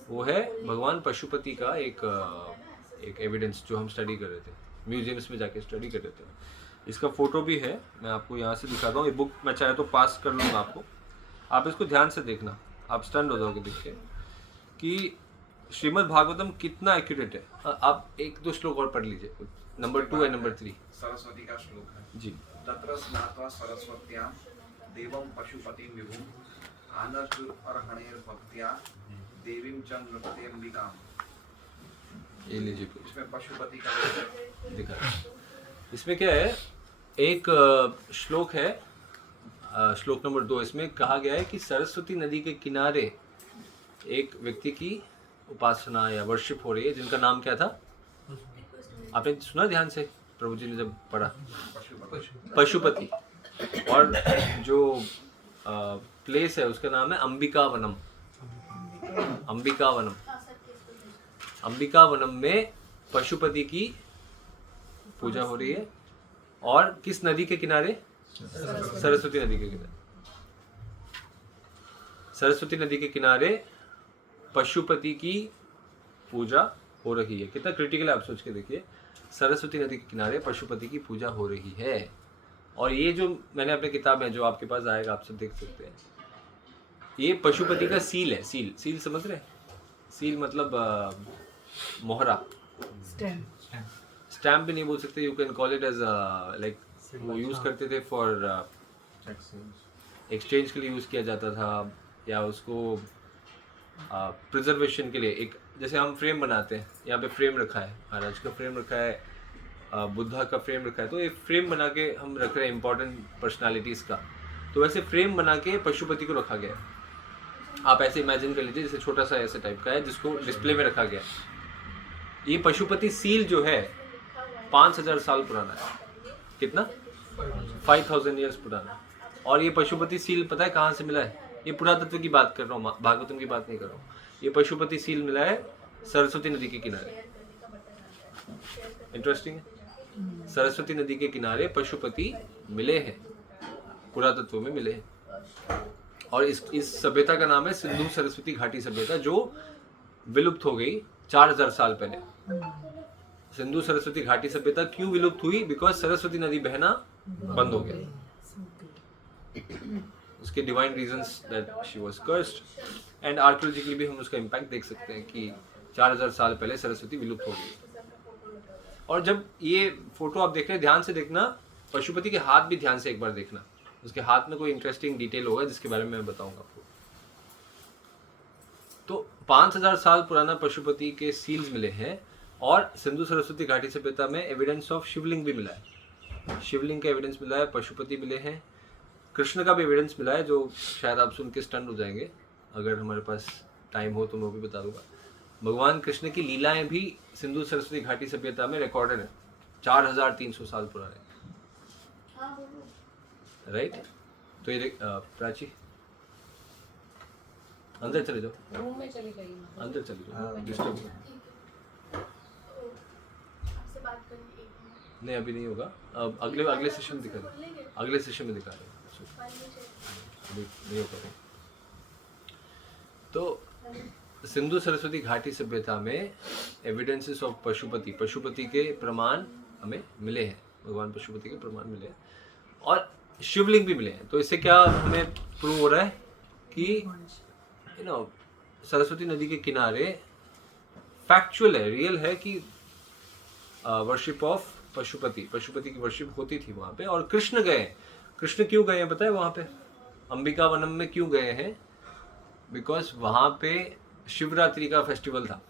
वो है भगवान पशुपति का एक एविडेंस जो हम स्टडी कर रहे थे, म्यूजियम्स में जाके स्टडी कर रहे थे। इसका फ़ोटो भी है, मैं आपको यहाँ से दिखाता हूँ। ये बुक मैं चाहे तो पास कर लूँगा आपको, आप इसको ध्यान से देखना, आप स्टन्ड हो जाओगे देख के कि श्रीमद् भागवतम कितना एक्यूरेट है। आप 1-2 श्लोक और पढ़ लीजिए, नंबर 2 और नंबर 3। सरस्वती का श्लोक है जी। तत्र स्नात्वा सरस्वत्यां देवं पशुपतिं विभुं आनर्षुर्हणेर भक्त्या देवीं च नृत्यंबिकां। ये लीजिए, इसमें पशुपति का दिखा। इसमें क्या है, एक श्लोक है, श्लोक नंबर 2, इसमें कहा गया है कि सरस्वती नदी के किनारे एक व्यक्ति की उपासना या वर्शिप हो रही है, जिनका नाम क्या था? आपने सुना ध्यान से, प्रभु जी ने जब पढ़ा, पशुपति। और जो प्लेस है उसका नाम है अंबिकावनम। अंबिकावनम में पशुपति की पूजा हो रही है। और किस नदी के किनारे? सरस्वती नदी के किनारे। सरस्वती नदी के किनारे पशुपति की पूजा हो रही है। कितना क्रिटिकल है आप सोच के देखिए, सरस्वती नदी के किनारे पशुपति की पूजा हो रही है। और ये जो मैंने अपने किताब में, जो आपके पास आएगा, आप सब देख सकते हैं, ये पशुपति का सील है। सील, सील समझ रहे हैं? सील मतलब मोहरा, स्टैम्प भी नहीं बोल सकते, you can call it as like, वो यूज़ करते थे फॉर एक्सचेंज के लिए यूज़ किया जाता था, या उसको प्रिजर्वेशन के लिए। एक जैसे हम फ्रेम बनाते हैं, यहाँ पे फ्रेम रखा है, महाराज का फ्रेम रखा है, बुद्धा का फ्रेम रखा है, तो एक फ्रेम बना के हम रख रहे हैं इंपॉर्टेंट पर्सनालिटीज़ का। तो वैसे फ्रेम बना के पशुपति को रखा गया है। आप ऐसे इमेजिन कर लीजिए जैसे छोटा सा ऐसे टाइप का है जिसको डिस्प्ले में रखा गया है। ये पशुपति सील जो है 5000 साल पुराना है। कितना? 5000 ईयर्स पुराना। और ये पशुपति सील पता है कहाँ से मिला है? ये पुरातत्व की बात कर रहा हूँ, भागवतम की बात नहीं कर रहा हूँ। ये पशुपति सील मिला है सरस्वती नदी के किनारे। इंटरेस्टिंग है, सरस्वती नदी के किनारे पशुपति मिले हैं, पुरातत्व में मिले हैं। और इस सभ्यता का नाम है सिंधु सरस्वती घाटी सभ्यता, जो विलुप्त हो गई 4000 साल पहले। सिंधु सरस्वती घाटी सभ्यता क्यों विलुप्त हुई? बिकॉज सरस्वती नदी बहना बंद हो गया। उसके divine reasons that she was cursed. And archaeologically भी हम उसका इम्पैक्ट देख सकते हैं कि 4000 साल पहले सरस्वती विलुप्त हो गई। और जब ये फोटो आप देख रहे हैं, ध्यान से देखना, पशुपति के हाथ भी ध्यान से एक बार देखना। उसके हाथ में कोई इंटरेस्टिंग डिटेल होगा जिसके बारे में मैं बताऊंगा आपको। तो 5000 साल पुराना पशुपति के सील्स मिले हैं। और सिंधु सरस्वती घाटी सभ्यता में एविडेंस ऑफ शिवलिंग भी मिला है। शिवलिंग का एविडेंस मिला है, पशुपति मिले हैं, कृष्ण का भी एविडेंस मिला है, जो शायद आप सुन के स्टन हो जाएंगे। अगर हमारे पास टाइम हो तो मैं भी बता दूंगा। भगवान कृष्ण की लीलाएं भी सिंधु सरस्वती घाटी सभ्यता में रिकॉर्डेड है, 4300 साल पुराने। राइट? तो ये प्राची अंदर चले जाओ, रूम में चली गई मैं। अंदर चले जाओ, डिस्टर्ब नहीं, अभी नहीं होगा। अब अगले सेशन में दिखा दें, अगले सेशन में दिखा रहे हैं, नहीं होगा। तो सिंधु सरस्वती घाटी सभ्यता में एविडेंसेस ऑफ पशुपति के प्रमाण हमें मिले हैं, भगवान पशुपति के प्रमाण मिले हैं, और शिवलिंग भी मिले हैं। तो इससे क्या हमें प्रूव हो रहा है कि सरस्वती नदी के किनारे फैक्चुअल है, रियल है कि वर्शिप ऑफ पशुपति की वर्शिप होती थी वहाँ पे। और कृष्ण गए, कृष्ण क्यों गए हैं पता है वहाँ पे? अंबिका वनम में क्यों गए हैं? बिकॉज वहाँ पे शिवरात्रि का फेस्टिवल था,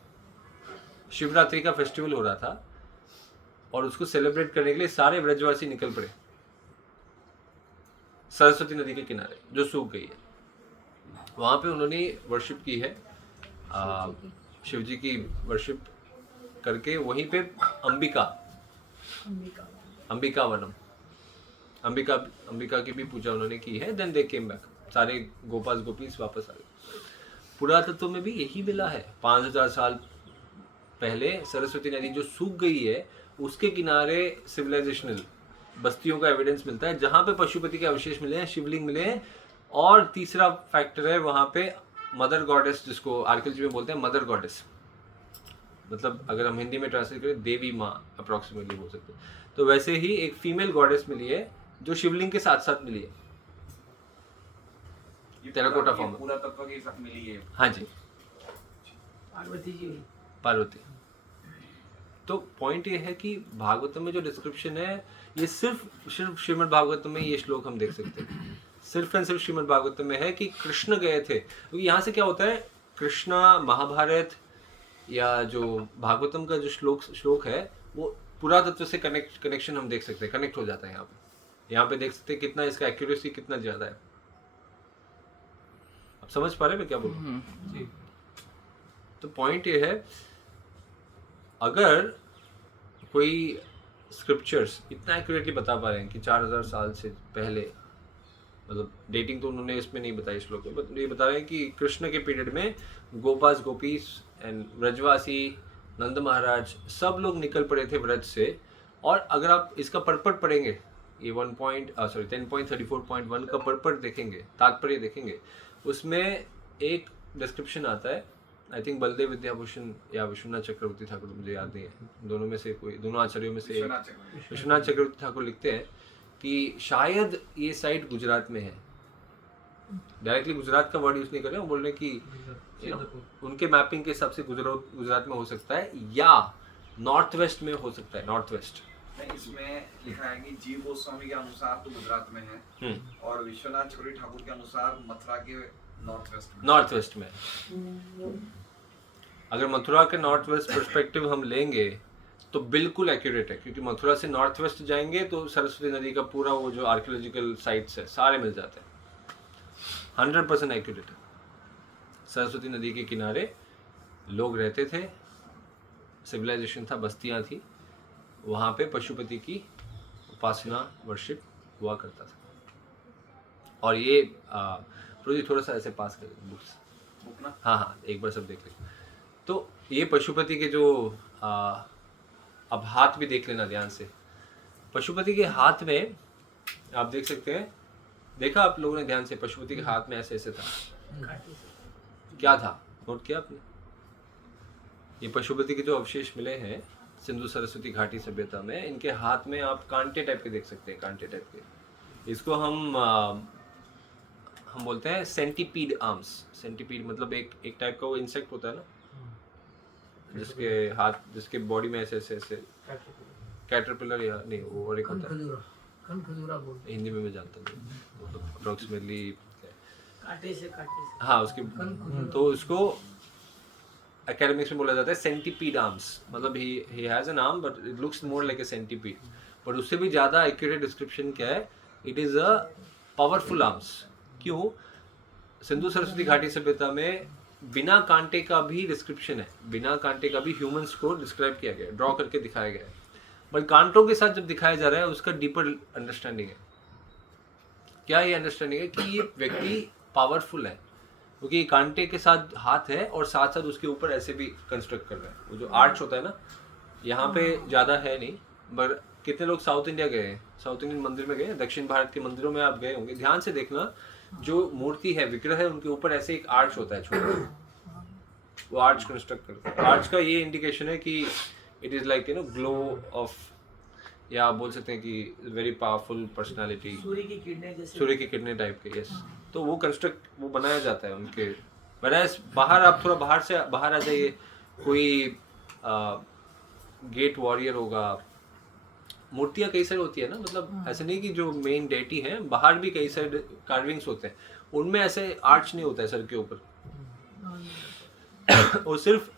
शिवरात्रि का फेस्टिवल हो रहा था, और उसको सेलिब्रेट करने के लिए सारे ब्रजवासी निकल पड़े सरस्वती नदी के किनारे जो सूख गई है। वहाँ पे उन्होंने वर्शिप की है, शिव जी की वर्शिप करके। वहीं पे अंबिका वनम, अंबिका की भी पूजा उन्होंने की है। देन दे केम बैक, सारे गोपास गोपीस वापस आ गए। पुरातत्व में भी यही मिला है, 5000 साल पहले सरस्वती नदी जो सूख गई है उसके किनारे सिविलाइजेशनल बस्तियों का एविडेंस मिलता है, जहाँ पे पशुपति के अवशेष मिले हैं, शिवलिंग मिले हैं। और तीसरा फैक्टर है वहाँ पे मदर गॉडेस, जिसको आर्कियोलॉजी में बोलते हैं मदर गॉडेस, मतलब अगर हम हिंदी में ट्रांसलेट करें देवी माँ अप्रॉक्सीमेटली बोल सकते हैं। तो वैसे ही एक फीमेल गॉडेस मिली है जो शिवलिंग के साथ साथ मिली है, टेराकोटा फॉर्म, पूरा तत्व के साथ मिली है। हाँ जी, पार्वती जी, पार्वती। तो पॉइंट ये है कि भागवतम में जो डिस्क्रिप्शन है, ये सिर्फ श्रीमद् भागवतम में ये श्लोक हम देख सकते हैं, सिर्फ एंड सिर्फ श्रीमद् भागवतम में है कि कृष्ण गए थे। क्योंकि यहाँ से क्या होता है, कृष्णा महाभारत या जो भागवतम का जो श्लोक है वो पुरातत्व से कनेक्शन हम देख सकते हैं, कनेक्ट हो जाता है। यहाँ पे देख सकते हैं कितना इसका एक्यूरेसी कितना ज़्यादा है। आप समझ पा रहे हैं मैं क्या बोल रहा हूँ? तो पॉइंट ये है, अगर कोई स्क्रिप्चर्स इतना एक्यूरेटली बता पा रहे हैं कि 4000 साल से पहले, मतलब डेटिंग तो उन्होंने इसमें नहीं बताई श्लोक में, बट ये बता रहे हैं कि कृष्ण के पीरियड में गोपास गोपीस एंड व्रजवासी, नंद महाराज, सब लोग निकल पड़े थे व्रज से। और अगर आप इसका परपट पढ़ेंगे, ये 10.34.1 का परपट देखेंगे, तात्पर्य देखेंगे, उसमें एक डिस्क्रिप्शन आता है, आई थिंक बलदेव विद्याभूषण या विश्वनाथ चक्रवर्ती ठाकुर, मुझे याद नहीं है, दोनों में से कोई, दोनों आचार्यों में से विश्वनाथ चक्रवर्ती ठाकुर लिखते हैं कि शायद ये साइट गुजरात में है। डायरेक्टली गुजरात का वर्ड यूज नहीं कर रहे, वो बोल रहे हैं कि उनके मैपिंग के हिसाब से गुजरात में हो सकता है या नॉर्थ वेस्ट में हो सकता है, नॉर्थ वेस्ट। इसमें लिखा है कि जीव गोस्वामी के अनुसार तो गुजरात में है और विश्वनाथ चक्रवर्ती ठाकुर के अनुसार मथुरा के नॉर्थ वेस्ट में। अगर मथुरा के नॉर्थ वेस्ट पर्सपेक्टिव हम लेंगे तो बिल्कुल एक्यूरेट है, क्योंकि मथुरा से नॉर्थ वेस्ट जाएंगे तो सरस्वती नदी का पूरा वो जो आर्कियोलॉजिकल साइट्स है सारे मिल जाते हैं। 100% एक्यूरेट है। सरस्वती नदी के किनारे लोग रहते थे, सिविलाइजेशन था, बस्तियां थी, वहाँ पे पशुपति की उपासना वर्शिप हुआ करता था। और ये प्रोजी थोड़ा सा ऐसे पास कर बुक्स, हाँ एक बार सब देख लें। तो ये पशुपति के जो अब हाथ भी देख लेना ध्यान से। पशुपति के हाथ में आप देख सकते हैं, देखा आप लोगों ने ध्यान से, पशुपति के हाथ में ऐसे ऐसे था, क्या था नोट किया आपने? ये पशुपति के जो अवशेष मिले हैं सिंधु सरस्वती घाटी सभ्यता में, इनके हाथ में आप कांटे टाइप के देख सकते हैं, कांटे टाइप के। इसको हम बोलते हैं सेंटीपीड आर्म्स। सेंटीपीड मतलब एक टाइप का वो इंसेक्ट होता है ना, जिसके हाथ, जिसके बॉडी में ऐसे ऐसे ऐसे कैटरपिलर या नहीं वो और एक होता है, हिंदी में मैं जानता नहीं, तो अप्रोक्सीमेटली कांटे से हाँ उसके, तो उसको एकेडमिक्स में बोला जाता है सेंटीपीड आर्म्स, मतलब he has an arm but it looks more like a centipede. पर उससे भी ज़्यादा एक्यूरेट डिस्क्रिप्शन क्या है, it is a powerful arms. क्यों? सिंधु सरस्वती घाटी सभ्यता में बिना कांटे का भी डिस्क्रिप्शन है, बिना कांटे का भी ह्यूमंस को डिस्क्राइब किया गया है, ड्रॉ करके दिखाया गया है। बट कांटों के साथ जब दिखाया जा रहा है उसका डीपर अंडरस्टैंडिंग है। क्या ये अंडरस्टैंडिंग है कि ये व्यक्ति पावरफुल है, क्योंकि कांटे के साथ हाथ है और साथ साथ उसके ऊपर ऐसे भी कंस्ट्रक्ट कर रहा है। वो जो आर्च होता है ना, यहाँ पे ज़्यादा है नहीं, पर कितने लोग साउथ इंडिया गए हैं, साउथ इंडियन मंदिर में गए, दक्षिण भारत के मंदिरों में आप गए होंगे, ध्यान से देखना, जो मूर्ति है, विग्रह है, उनके ऊपर ऐसे एक आर्च होता है छोटा, वो आर्च कंस्ट्रक्ट करता है। आर्च का ये इंडिकेशन है कि it is like glow of, या आप बोल सकते हैं कि वेरी पावरफुल पर्सनालिटी, सूर्य की किरणें जैसे, सूर्य की किरणें टाइप के। यस, तो वो कंस्ट्रक्ट वो बनाया जाता है उनके। वैराज बाहर आप थोड़ा बाहर आ जाइए, कोई गेट वॉरियर होगा, मूर्तियाँ कई सारी होती है ना, मतलब ऐसे नहीं कि जो मेन डेटी है, बाहर भी कई सारे कार्विंग्स होते हैं, उनमें ऐसे आर्च नहीं होता है सर के ऊपर, वो सिर्फ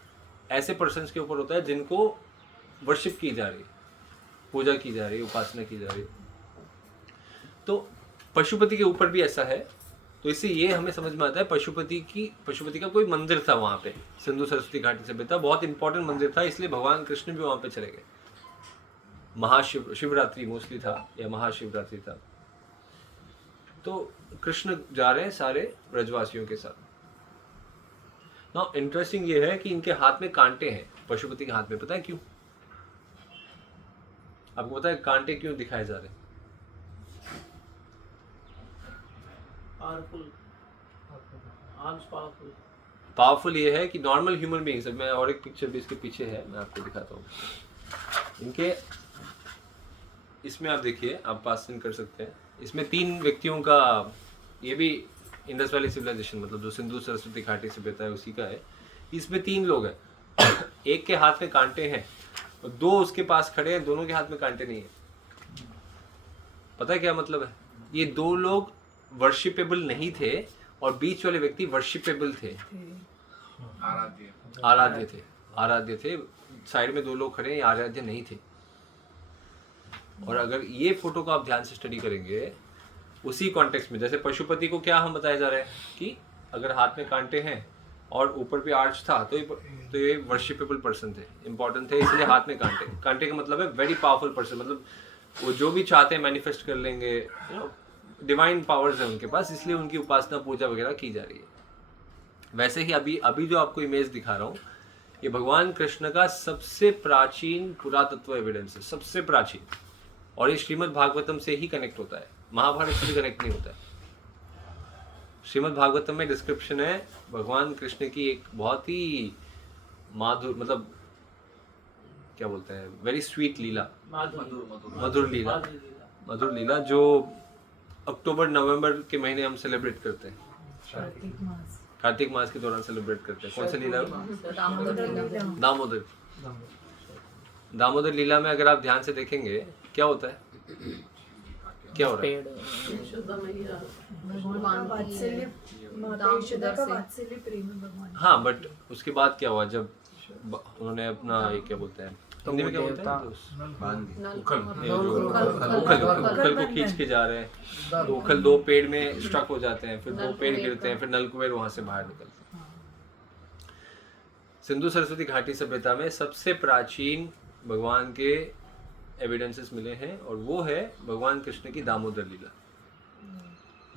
ऐसे पर्सन्स के ऊपर होता है जिनको वर्शिप की जा रही है, पूजा की जा रही है, उपासना की जा रही है। तो पशुपति के ऊपर भी ऐसा है, तो इससे ये हमें समझ में आता है पशुपति का कोई मंदिर था वहाँ पे, सिंधु सरस्वती घाटी सभ्यता, बहुत इंपॉर्टेंट मंदिर था, इसलिए भगवान कृष्ण भी वहाँ पे चले गए। शिवरात्रि मोस्टली था या महाशिवरात्रि था, तो कृष्ण जा रहे हैं सारे ब्रजवासियों के साथ। नाउ इंटरेस्टिंग ये है कि इनके हाथ में कांटे हैं, पशुपति के हाथ में, पता है क्यों? आपको पता है कांटे क्यों दिखाए जा रहे हैं? पावरफुल ये है कि नॉर्मल ह्यूमन बीइंग्स, मैं और एक पिक्चर भी इसके पीछे है, मैं आपको दिखाता हूँ। इनके इसमें आप देखिए, आप पास इन कर सकते हैं, इसमें 3 व्यक्तियों का, ये भी इंडस वैली सिविलाइजेशन, मतलब जो सिंधु सरस्वती घाटी सभ्यता है उसी का है। इसमें 3 लोग हैं, एक के हाथ में कांटे हैं और 2 उसके पास खड़े हैं, दोनों के हाथ में कांटे नहीं है। पता है क्या मतलब है? ये 2 लोग वर्शिपेबल नहीं थे और बीच वाले व्यक्ति वर्शिपेबल थे, आराध्य थे। साइड में 2 लोग खड़े हैं, ये आराध्य नहीं थे। और अगर ये फोटो को आप ध्यान से स्टडी करेंगे उसी कॉन्टेक्स्ट में, जैसे पशुपति को क्या हम बताया जा रहा है कि अगर हाथ में कांटे हैं और ऊपर पे आर्च था तो ये वर्शिपेबल पर्सन थे, इंपॉर्टेंट थे, इसलिए हाथ में कांटे का मतलब है वेरी पावरफुल पर्सन, मतलब वो जो भी चाहते हैं मैनिफेस्ट कर लेंगे, डिवाइन पावर्स है उनके पास, इसलिए उनकी उपासना पूजा वगैरह की जा रही है। वैसे ही अभी जो आपको इमेज दिखा रहा हूँ, ये भगवान कृष्ण का सबसे प्राचीन पुरातत्व एविडेंस है, सबसे प्राचीन, और ये श्रीमद् भागवतम से ही कनेक्ट होता है, महाभारत से भी कनेक्ट नहीं होता है। श्रीमद् भागवतम में डिस्क्रिप्शन है भगवान कृष्ण की एक बहुत ही माधुर, मतलब क्या बोलते हैं, वेरी स्वीट लीला, मधुर लीला जो अक्टूबर नवंबर के महीने हम सेलिब्रेट करते हैं, कार्तिक मास के दौरान सेलिब्रेट करते हैं। कौन सा लीला है? दामोदर लीला में अगर आप ध्यान से देखेंगे क्या होता है, क्या हो रहा है? यशोदा मैया हाँ, बट उसके बाद क्या हुआ जब उन्होंने अपना ये क्या बोलते हैं, हिंदी में क्या बोलते हैं, उखल को खींच के जा रहे हैं, तो उखल 2 पेड़ में स्ट्रक हो जाते हैं, फिर 2 पेड़ गिरते हैं, फिर नलकुबेर वहां से बाहर निकलते हैं। सिंधु सरस्वती घाटी सभ्यता में सबसे प्राचीन भगवान के एविडेंसेस मिले हैं और वो है भगवान कृष्ण की दामोदर लीला।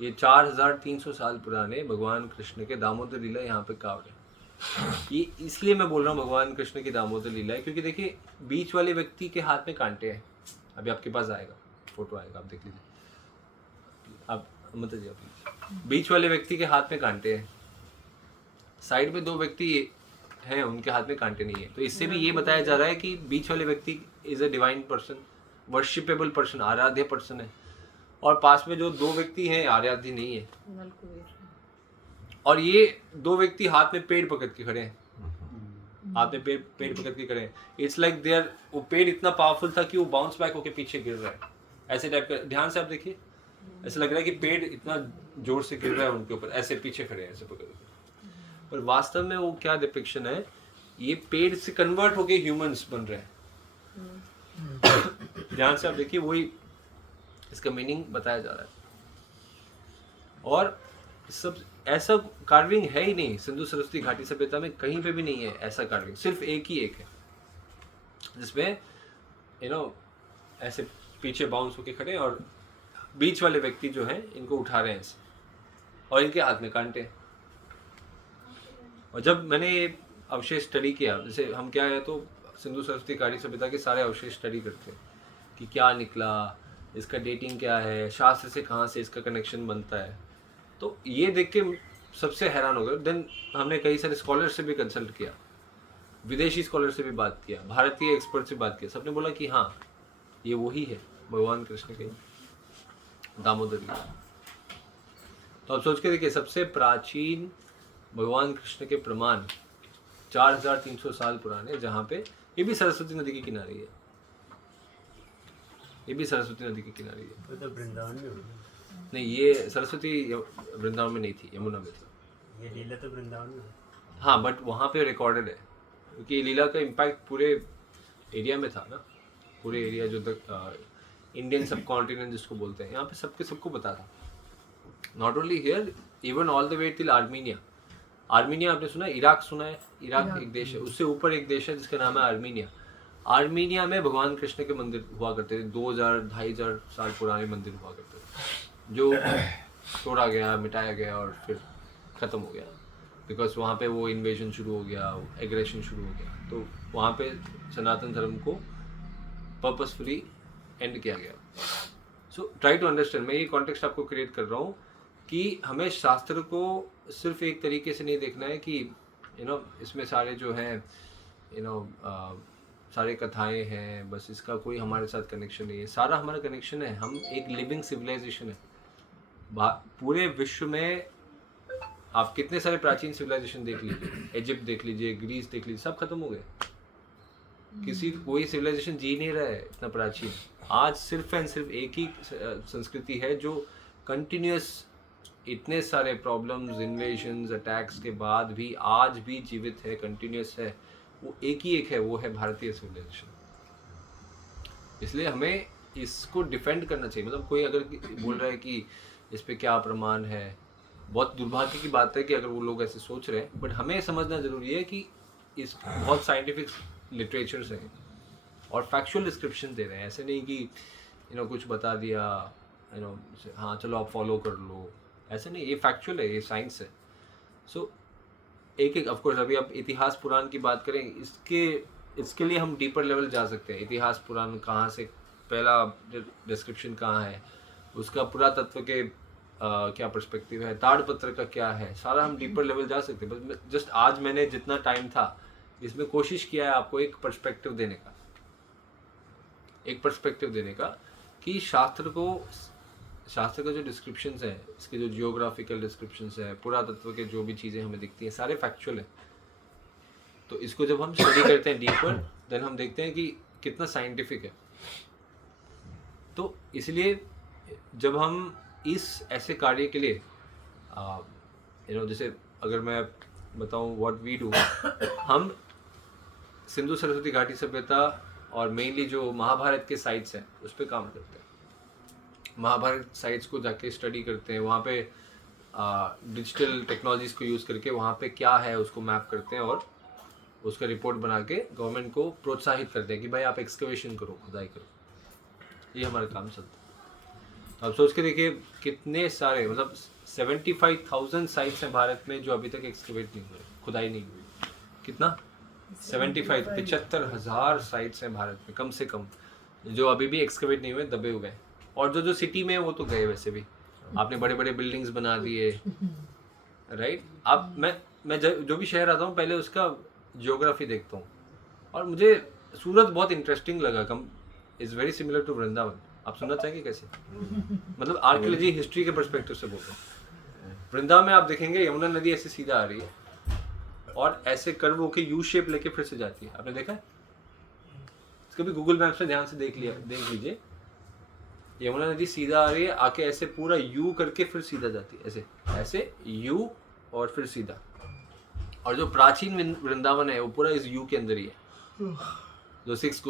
ये 4300 साल पुराने भगवान कृष्ण के दामोदर लीला यहाँ पे काव्य है। ये इसलिए मैं बोल रहा हूँ भगवान कृष्ण की दामोदर लीला है क्योंकि देखिए बीच वाले व्यक्ति के हाथ में कांटे हैं, अभी आपके पास आएगा, फोटो आएगा, आप देख लीजिए, आप मत जी, आप बीच वाले व्यक्ति के हाथ में कांटे हैं, साइड में 2 व्यक्ति हैं उनके हाथ में कांटे नहीं है। तो इससे भी ये बताया जा रहा है कि बीच वाले व्यक्ति is a divine person, worshipable person, आराध्य पर्सन है, और पास में जो 2 व्यक्ति हैं आराध्य नहीं है। और ये 2 व्यक्ति हाथ में पेड़ पकड़ के खड़े हैं, हाथ में पेड़ पकड़ के खड़े हैं। इट्स लाइक देयर, वो पेड़ इतना पावरफुल था कि वो बाउंस बैक होके पीछे गिर रहा है, ऐसे टाइप का। ध्यान से आप देखिए, ऐसा लग रहा है कि पेड़ इतना जोर से गिर रहा है उनके ऊपर, ऐसे पीछे खड़े हैं ऐसे पकड़ के। पर वास्तव में वो क्या डिपिक्शन है, ये पेड़ से कन्वर्ट होके ह्यूमंस बन रहे हैं। ध्यान से आप देखिए, वही इसका मीनिंग बताया जा रहा है। और सब ऐसा कार्विंग है ही नहीं सिंधु सरस्वती घाटी सभ्यता में, कहीं पे भी नहीं है ऐसा कार्विंग, सिर्फ एक ही एक है जिसमें ऐसे पीछे बाउंस होके खड़े और बीच वाले व्यक्ति जो हैं इनको उठा रहे हैं ऐसे, और इनके हाथ में कांटे। और जब मैंने ये अवशेष स्टडी किया, जैसे हम क्या है तो सिंधु सरस्वती घाटी सभ्यता के सारे अवशेष स्टडी करते हैं कि क्या निकला, इसका डेटिंग क्या है, शास्त्र से कहाँ से इसका कनेक्शन बनता है। तो ये देख के सबसे हैरान हो गए। देन हमने कई सारे स्कॉलर से भी कंसल्ट किया, विदेशी स्कॉलर से भी बात किया, भारतीय एक्सपर्ट से बात किया, सबने बोला कि हाँ ये वही है भगवान कृष्ण के दामोदर लीला। तो आप सोच के देखिए, सबसे प्राचीन भगवान कृष्ण के प्रमाण 4300 साल पुराने, जहाँ पे ये भी सरस्वती नदी के किनारे है, ये भी सरस्वती नदी के किनारे है। तो वृंदावन में होगी? नहीं, ये सरस्वती वृंदावन में नहीं थी, यमुना में थी। ये लीला तो वृंदावन में। हाँ, बट वहाँ पे रिकॉर्डेड है क्योंकि ये लीला का इम्पैक्ट पूरे एरिया में था ना, पूरे एरिया जो इंडियन सब कॉन्टिनेंट जिसको बोलते हैं, यहाँ पे सबको पता था। Not only here, even all the way till Armenia. Armenia आपने सुना है? इराक सुना है? इराक एक देश है, उससे ऊपर एक देश है जिसका नाम है आर्मीनिया। आर्मीनिया में भगवान कृष्ण के मंदिर हुआ करते थे, 2000-2500 साल पुराने मंदिर हुआ करते थे, जो तोड़ा गया, मिटाया गया और फिर ख़त्म हो गया बिकॉज वहाँ पे वो इन्वेजन शुरू हो गया, एग्रेशन शुरू हो गया। तो वहाँ पे सनातन धर्म को पर्पसफुली एंड किया गया। सो ट्राई टू अंडरस्टैंड, मैं ये कॉन्टेक्स्ट आपको क्रिएट कर रहा हूँ कि हमें शास्त्र को सिर्फ एक तरीके से नहीं देखना है कि इसमें सारे जो हैं सारे कथाएं हैं, बस इसका कोई हमारे साथ कनेक्शन नहीं है। सारा हमारा कनेक्शन है, हम एक लिविंग सिविलाइजेशन है। पूरे विश्व में आप कितने सारे प्राचीन सिविलाइजेशन देख लीजिए, इजिप्ट देख लीजिए, ग्रीस देख लीजिए, सब खत्म हो गए। कोई सिविलाइजेशन जी नहीं रहा है इतना प्राचीन। आज सिर्फ एंड सिर्फ एक ही संस्कृति है जो कंटिन्यूस इतने सारे प्रॉब्लम्स, इन्वेजन्स, अटैक्स के बाद भी आज भी जीवित है, कंटिन्यूस है। वो एक ही एक है, वो है भारतीय सिविलाइजेशन। इसलिए हमें इसको डिफेंड करना चाहिए। मतलब कोई अगर बोल रहा है कि इस पे क्या प्रमाण है, बहुत दुर्भाग्य की बात है कि अगर वो लोग ऐसे सोच रहे हैं, बट हमें समझना ज़रूरी है कि इस बहुत साइंटिफिक लिटरेचर्स हैं और फैक्चुअल डिस्क्रिप्शन दे रहे हैं। ऐसे नहीं कि कुछ बता दिया, हाँ चलो आप फॉलो कर लो, ऐसे नहीं। ये फैक्चुअल है, ये साइंस है। सो एक ऑफकोर्स अभी आप इतिहास पुराण की बात करें, इसके लिए हम डीपर लेवल जा सकते हैं। इतिहास पुराण कहाँ से, पहला डिस्क्रिप्शन कहाँ है, उसका पुरातत्व के क्या पर्सपेक्टिव है, ताड़पत्र का क्या है, सारा हम डीपर लेवल जा सकते हैं। बस जस्ट आज मैंने जितना टाइम था इसमें कोशिश किया है आपको एक पर्सपेक्टिव देने का, कि शास्त्र का जो डिस्क्रिप्शंस है, इसके जो जियोग्राफिकल डिस्क्रिप्शंस है, पुरातत्व के जो भी चीज़ें हमें दिखती हैं सारे फैक्चुअल है। तो इसको जब हम स्टडी करते हैं डीपर, देन हम देखते हैं कि कितना साइंटिफिक है। तो इसलिए जब हम इस ऐसे कार्य के लिए जैसे अगर मैं बताऊं व्हाट वी डू, हम सिंधु सरस्वती घाटी सभ्यता और मेनली जो महाभारत के साइट्स हैं उस पर काम करते हैं। महाभारत साइट्स को जाके स्टडी करते हैं, वहाँ पे डिजिटल टेक्नोलॉजीज़ को यूज़ करके वहाँ पे क्या है उसको मैप करते हैं और उसका रिपोर्ट बना के गवर्नमेंट को प्रोत्साहित करते हैं कि भाई आप एक्सकवेशन करो, खुदाई करो। ये हमारा काम चलता है। अब सोच के देखिए कितने सारे, मतलब 75,000 साइट्स हैं भारत में जो अभी तक एक्सकवेट नहीं हुए, खुदाई नहीं हुई। कितना? 75,000 साइट्स हैं भारत में कम से कम जो अभी भी एक्सकवेट नहीं हुए, दबे हुए हैं। और जो सिटी में है वो तो गए वैसे भी, आपने बड़े बड़े बिल्डिंग्स बना दिए, राइट। अब मैं जो भी शहर आता हूँ पहले उसका जियोग्राफी देखता हूँ, और मुझे सूरत बहुत इंटरेस्टिंग लगा। Is very similar to Vrindavan. आप सुनना चाहेंगे कैसे? मतलब आर्कियोलॉजी हिस्ट्री के पर्सपेक्टिव से बोलता हूँ। वृंदावन में आप देखेंगे यमुना नदी ऐसे सीधा आ रही है और ऐसे कर्व होके यू शेप लेके फिर से जाती है। आपने देखा है? इसको भी गूगल मैप्स में ध्यान से देख लीजिए। यमुना नदी सीधा आ रही है, आके ऐसे पूरा यू करके फिर सीधा जाती है, ऐसे यू और फिर सीधा। और जो प्राचीन वृंदावन है वो पूरा इस यू के अंदर ही है। जो 6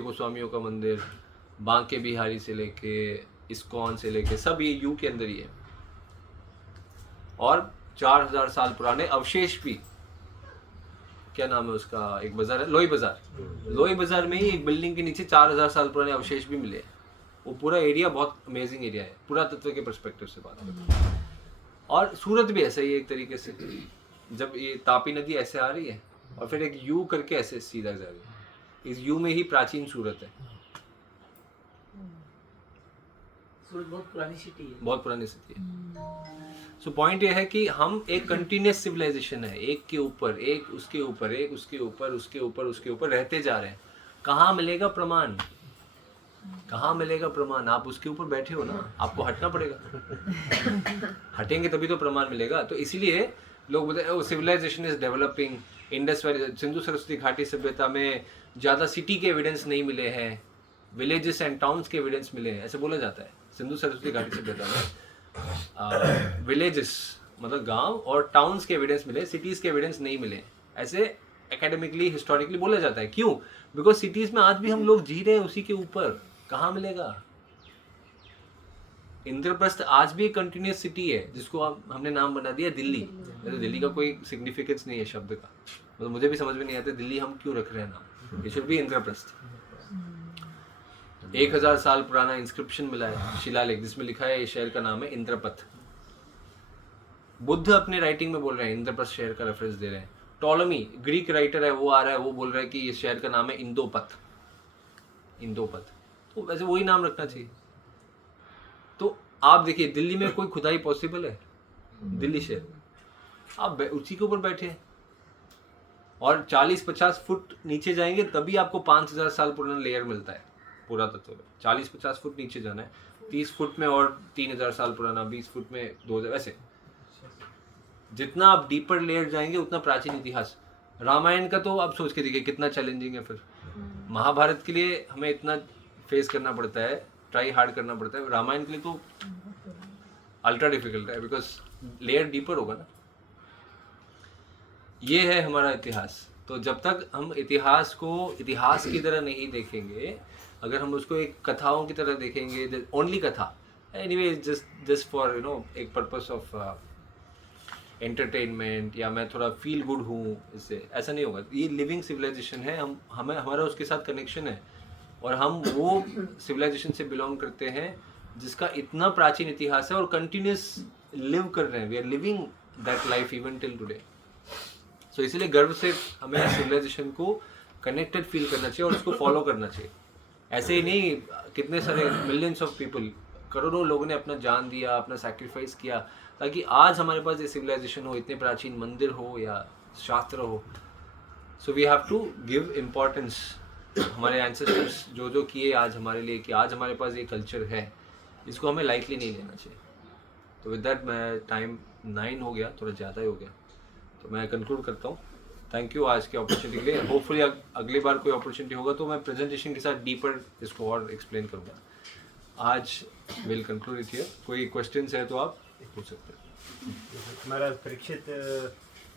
गोस्वामियों का मंदिर, बांके बिहारी से लेके इस्कॉन से लेके सब ये यू के अंदर ही है। और 4000 साल पुराने अवशेष भी, क्या नाम है उसका, एक बाजार है लोई बाजार में ही एक बिल्डिंग के नीचे 4000 साल पुराने अवशेष भी मिले हैं। वो पूरा एरिया बहुत अमेजिंग एरिया है पुरातत्व के पर्सपेक्टिव से बात करते हैं। और सूरत भी ऐसा ही है एक तरीके से, जब ये तापी नदी ऐसे आ रही है और फिर एक यू करके ऐसे सीधा जा रही है, इस यू में ही प्राचीन सूरत है। सूरत बहुत पुरानी सिटी है। सो पॉइंट ये है कि हम एक कंटिन्यूस सिविलाइजेशन है, एक के ऊपर एक, उसके ऊपर एक, उसके ऊपर रहते जा रहे हैं। कहाँ मिलेगा प्रमाण? आप उसके ऊपर बैठे हो ना, आपको हटना पड़ेगा। हटेंगे तभी तो प्रमाण मिलेगा। तो इसीलिए लोग बोलते हैं civilisation is developing. Indus valley, Sindhu Saraswati घाटी सभ्यता में ज़्यादा सिटी के एविडेंस नहीं मिले हैं, विलेजेस एंड टाउन्स के एविडेंस मिले हैं, ऐसे बोला जाता है। सिंधु सरस्वती घाटी सभ्यता में विलेजेस मतलब गांव और टाउन्स के एविडेंस मिले, सिटीज़ के एविडेंस नहीं मिले, ऐसे एकेडमिकली हिस्टोरिकली बोला जाता है। क्यों? बिकॉज सिटीज़ में आज भी हम लोग जी रहे हैं उसी के ऊपर। कहाँ मिलेगा? इंद्रप्रस्थ आज भी एक कंटिन्यूस सिटी है जिसको हमने नाम बना दिया दिल्ली। तो दिल्ली का कोई सिग्निफिकेंस नहीं है शब्द का, मतलब मुझे भी समझ में नहीं आता दिल्ली हम क्यों रख रहे हैं नाम। It should be Indraprastha. 1000 साल पुराना इंस्क्रिप्शन मिला है, शिलालेख, जिसमें लिखा है इस शहर का नाम है इंद्रपथ। बुद्ध अपने राइटिंग में बोल रहे हैं इंद्रप्रस्थ शहर का रेफरेंस दे रहे हैं। टॉलमी ग्रीक राइटर है, वो आ रहा है, वो बोल रहा है कि इस शहर का नाम है इंदोपथ। तो वैसे वही नाम रखना चाहिए। तो आप देखिए दिल्ली में कोई खुदाई पॉसिबल है? दिल्ली शहर आप उसी के ऊपर बैठे हैं और 40-50 फुट नीचे जाएंगे तभी आपको 5000 साल पुराना लेयर मिलता है पुरातत्व में। 40-50 फुट नीचे जाना है, 30 फुट में और 3000 साल पुराना, 20 फुट में 2000, ऐसे जितना आप डीपर लेयर जाएंगे उतना प्राचीन इतिहास। रामायण का तो आप सोच के देखिए कितना चैलेंजिंग है। फिर महाभारत के लिए हमें इतना फेस करना पड़ता है, ट्राई हार्ड करना पड़ता है। रामायण के लिए तो अल्ट्रा डिफिकल्ट है बिकॉज लेयर डीपर होगा ना। ये है हमारा इतिहास। तो जब तक हम इतिहास को इतिहास की तरह नहीं देखेंगे, अगर हम उसको एक कथाओं की तरह देखेंगे, ओनली कथा, एनीवे जस्ट फॉर एक पर्पस ऑफ एंटरटेनमेंट, या मैं थोड़ा फील गुड हूँ, इससे ऐसा नहीं होगा। ये लिविंग सिविलाइजेशन है, हमारा उसके साथ कनेक्शन है और हम वो सिविलाइजेशन से बिलोंग करते हैं जिसका इतना प्राचीन इतिहास है और कंटिन्यूस लिव कर रहे हैं। We are living that life even till today. So इसलिए गर्व से हमें सिविलाइजेशन को कनेक्टेड फील करना चाहिए और उसको फॉलो करना चाहिए। ऐसे ही नहीं, कितने सारे मिलियंस ऑफ पीपल करोड़ों लोगों ने अपना जान दिया, अपना सैक्रिफाइस किया ताकि आज हमारे पास ये सिविलाइजेशन हो, इतने प्राचीन मंदिर हो या शास्त्र हो. So we have to give importance. हमारे एंसेस्टर्स जो किए आज हमारे लिए, कि आज हमारे पास ये कल्चर है, इसको हमें लाइटली नहीं लेना चाहिए. तो विद दैट मैं टाइम 9 हो गया, थोड़ा ज़्यादा ही हो गया, तो मैं कंक्लूड करता हूँ. थैंक यू आज के अपॉर्चुनिटी के लिए. होपफुली अगली बार कोई अपॉर्चुनिटी होगा तो मैं प्रेजेंटेशन के साथ डीपर इसको और एक्सप्लेन करूँगा. आज विल कंक्लूड इट हियर. कोई क्वेश्चंस है तो आप पूछ सकते हैं. हमारा परीक्षित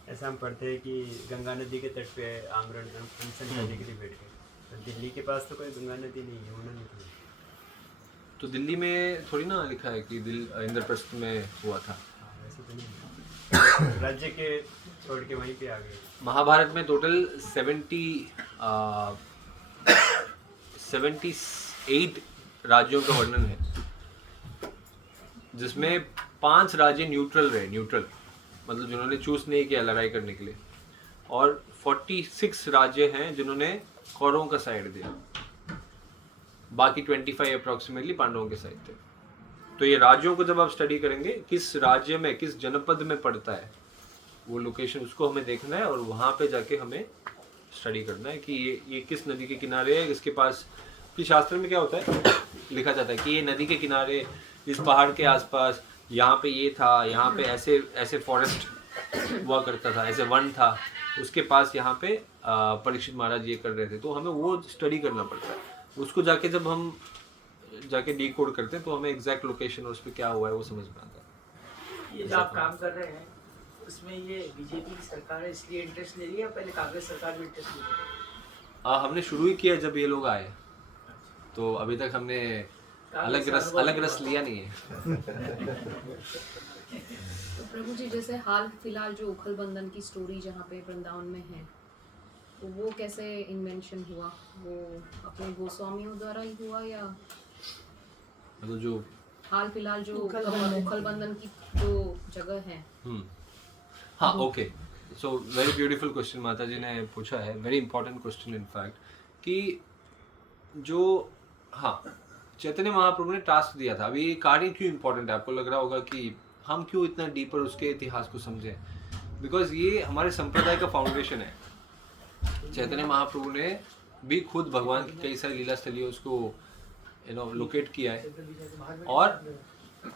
ऐसा हम पढ़ते हैं कि गंगा नदी के तट पे आमरण अनशन करने के लिए बैठ गए. तो दिल्ली के पास तो कोई गंगा नदी नहीं है, यमुना नदी है. तो दिल्ली में थोड़ी ना लिखा है कि इंद्रप्रस्थ में हुआ था. वैसे तो नहीं, राज्य के छोड़ के वहीं पे आ गए. महाभारत में टोटल 78 राज्यों का वर्णन है, जिसमें 5 राज्य न्यूट्रल रहे. न्यूट्रल मतलब जिन्होंने चूज नहीं किया लड़ाई करने के लिए, और 46 राज्य हैं जिन्होंने कौरवों का साइड दिया. बाकी 25 अप्रॉक्सीमेटली पांडवों के साइड थे. तो ये राज्यों को जब आप स्टडी करेंगे, किस राज्य में किस जनपद में पड़ता है वो लोकेशन, उसको हमें देखना है और वहाँ पे जाके हमें स्टडी करना है कि ये किस नदी के किनारे है. इसके पास कि शास्त्र में क्या होता है, लिखा जाता है कि ये नदी के किनारे इस पहाड़ के आसपास यहाँ पे ये था, यहाँ पे ऐसे ऐसे फॉरेस्ट हुआ करता था, ऐसे वन था, उसके पास यहाँ पे परीक्षित महाराज ये कर रहे थे. तो हमें वो स्टडी करना पड़ता है. उसको जाके जब हम जाके डीकोड करते हैं तो हमें एग्जैक्ट लोकेशन और उस पर क्या हुआ है वो समझ में आता है. ये जो आप काम कर रहे हैं उसमें ये बीजेपी की सरकार है इसलिए इंटरेस्ट ले रही है या पहले कांग्रेस सरकार में इंटरेस्ट ले रही है? हमने शुरू ही किया जब ये लोग आए, तो अभी तक हमने अलग रस लिया नहीं है. तो प्रभु जी, जैसे हाल फिलहाल जो उखल बंधन की स्टोरी जहाँ पे वृंदावन में है, तो वो कैसे इन्वेंशन हुआ? वो अपने गोस्वामियों द्वारा ही हुआ या मतलब जो हाल फिलहाल जो उखल बंधन की जो जगह है? हाँ, okay. So very beautiful question माता जी ने पूछा है, very important question in fact. कि जो चैतन्य महाप्रभु ने टास्क दिया था. अभी ये कार्य क्यों इम्पोर्टेंट है? आपको लग रहा होगा कि हम क्यों इतना डीपर उसके इतिहास को समझें. बिकॉज ये हमारे संप्रदाय का फाउंडेशन है. चैतन्य महाप्रभु ने भी खुद भगवान की कई सारी लीला स्थलियों उसको लोकेट किया है. और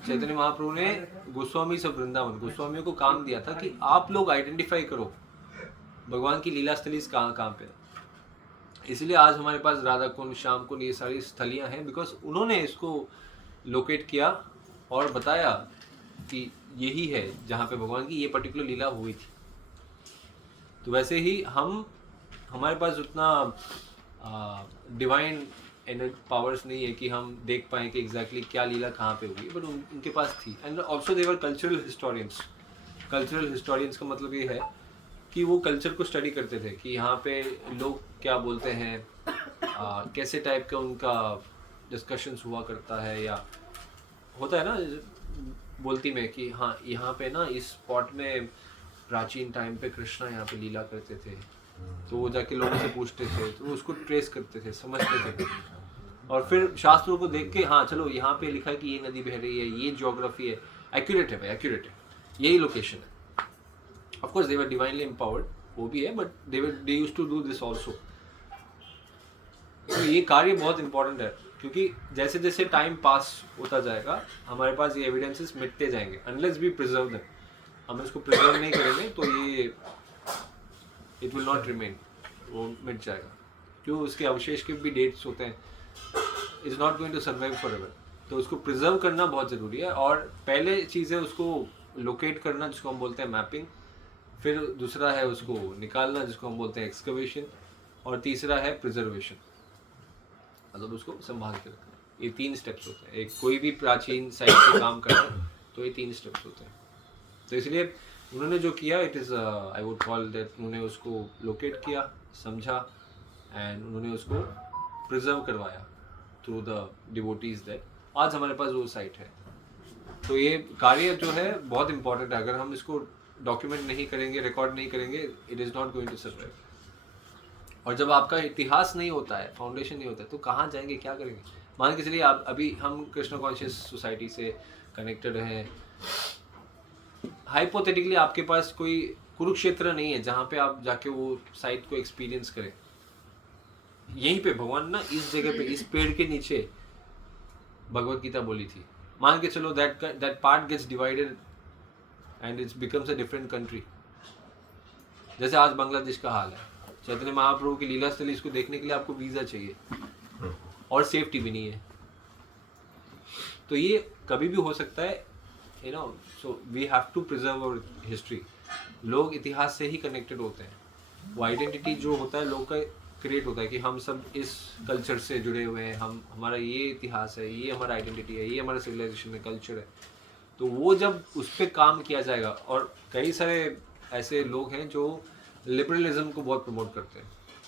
चैतन्य महाप्रभु ने गोस्वामी सब वृंदावन गोस्वामियों को काम दिया था कि आप लोग आइडेंटिफाई करो भगवान की लीला स्थली कहाँ पे. इसलिए आज हमारे पास राधा कुंड, श्याम कुंड, ये सारी स्थलियाँ हैं, बिकॉज उन्होंने इसको लोकेट किया और बताया कि यही है जहाँ पे भगवान की ये पर्टिकुलर लीला हुई थी. तो वैसे ही हमारे पास उतना डिवाइन पावर्स नहीं है कि हम देख पाएँ कि एग्जैक्टली क्या लीला कहाँ पे हुई, बट उनके पास थी. And also their cultural historians. Cultural historians का मतलब ये है कि वो कल्चर को स्टडी करते थे कि यहाँ पे लोग क्या बोलते हैं, कैसे टाइप का उनका डिस्कशंस हुआ करता है, या होता है ना बोलती में कि हाँ यहाँ पे ना इस स्पॉट में प्राचीन टाइम पे कृष्णा यहाँ पे लीला करते थे. तो वो जाके लोगों से पूछते थे, तो उसको ट्रेस करते थे, समझते थे, और फिर शास्त्रों को देख के हाँ चलो यहाँ पे लिखा है कि ये नदी बह रही है, ये ज्योग्राफी है, एक्यूरेट है भाई, एक्यूरेट है, यही लोकेशन है. Of course they were divinely empowered, वो भी है, but they used to do this also. तो ये कार्य बहुत इंपॉर्टेंट है, क्योंकि जैसे जैसे टाइम पास होता जाएगा हमारे पास ये एविडेंसेस मिटते जाएंगे. अनलेस वी प्रिजर्व देम, हम इसको प्रिजर्व नहीं करेंगे तो ये इट विल नॉट रिमेन, वो मिट जाएगा. क्यों? उसके अवशेष के भी डेट्स होते हैं, is not going to survive forever. तो उसको प्रिजर्व करना बहुत ज़रूरी है. और पहले चीज़ है उसको लोकेट करना, जिसको हम बोलते हैं मैपिंग. फिर दूसरा है उसको निकालना, जिसको हम बोलते हैं एक्सकवेशन. और तीसरा है प्रिजर्वेशन, मतलब उसको संभाल के रखना. ये 3 स्टेप्स होते हैं. एक कोई भी प्राचीन साइट पे काम करना तो ये 3 स्टेप्स होते हैं. तो इसलिए उन्होंने जो किया, it is I would call that, उन्होंने उसको लोकेट किया, समझा, एंड उन्होंने उसको प्रिजर्व करवाया थ्रू द डिवोटीज. दैट आज हमारे पास वो साइट है. तो ये कार्य जो है बहुत इंपॉर्टेंट है. अगर हम इसको डॉक्यूमेंट नहीं करेंगे, रिकॉर्ड नहीं करेंगे, it is not going to survive. और जब आपका इतिहास नहीं होता है, फाउंडेशन नहीं होता है, तो कहाँ जाएंगे, क्या करेंगे? मान के चलिए आप अभी हम कृष्ण कॉन्शियस सोसाइटी से कनेक्टेड हैं, हाइपोथेटिकली आपके पास कोई कुरुक्षेत्र नहीं है जहाँ पे आप जाके वो साइट को एक्सपीरियंस करें। यहीं पे भगवान ना इस जगह पे इस पेड़ के नीचे भगवत गीता बोली थी। मान के चलो that part gets divided and it's becomes a different country. जैसे आज बांग्लादेश का हाल है, चैतन्य महाप्रभु की लीला स्थली इसको देखने के लिए आपको वीज़ा चाहिए और सेफ्टी भी नहीं है। तो ये कभी भी हो सकता है, you know, so we have to preserve our history. लोग इतिहास से ही कनेक्टेड होते हैं। वो आइडेंटिटी जो होता है लोग का क्रिएट होता है कि हम सब इस कल्चर से जुड़े हुए हैं, हमारा ये इतिहास है, ये हमारा आइडेंटिटी है, ये हमारा सिविलाइजेशन है, कल्चर है। तो वो जब उस पर काम किया जाएगा, और कई सारे ऐसे लोग हैं जो लिबरलिज्म को बहुत प्रमोट करते हैं,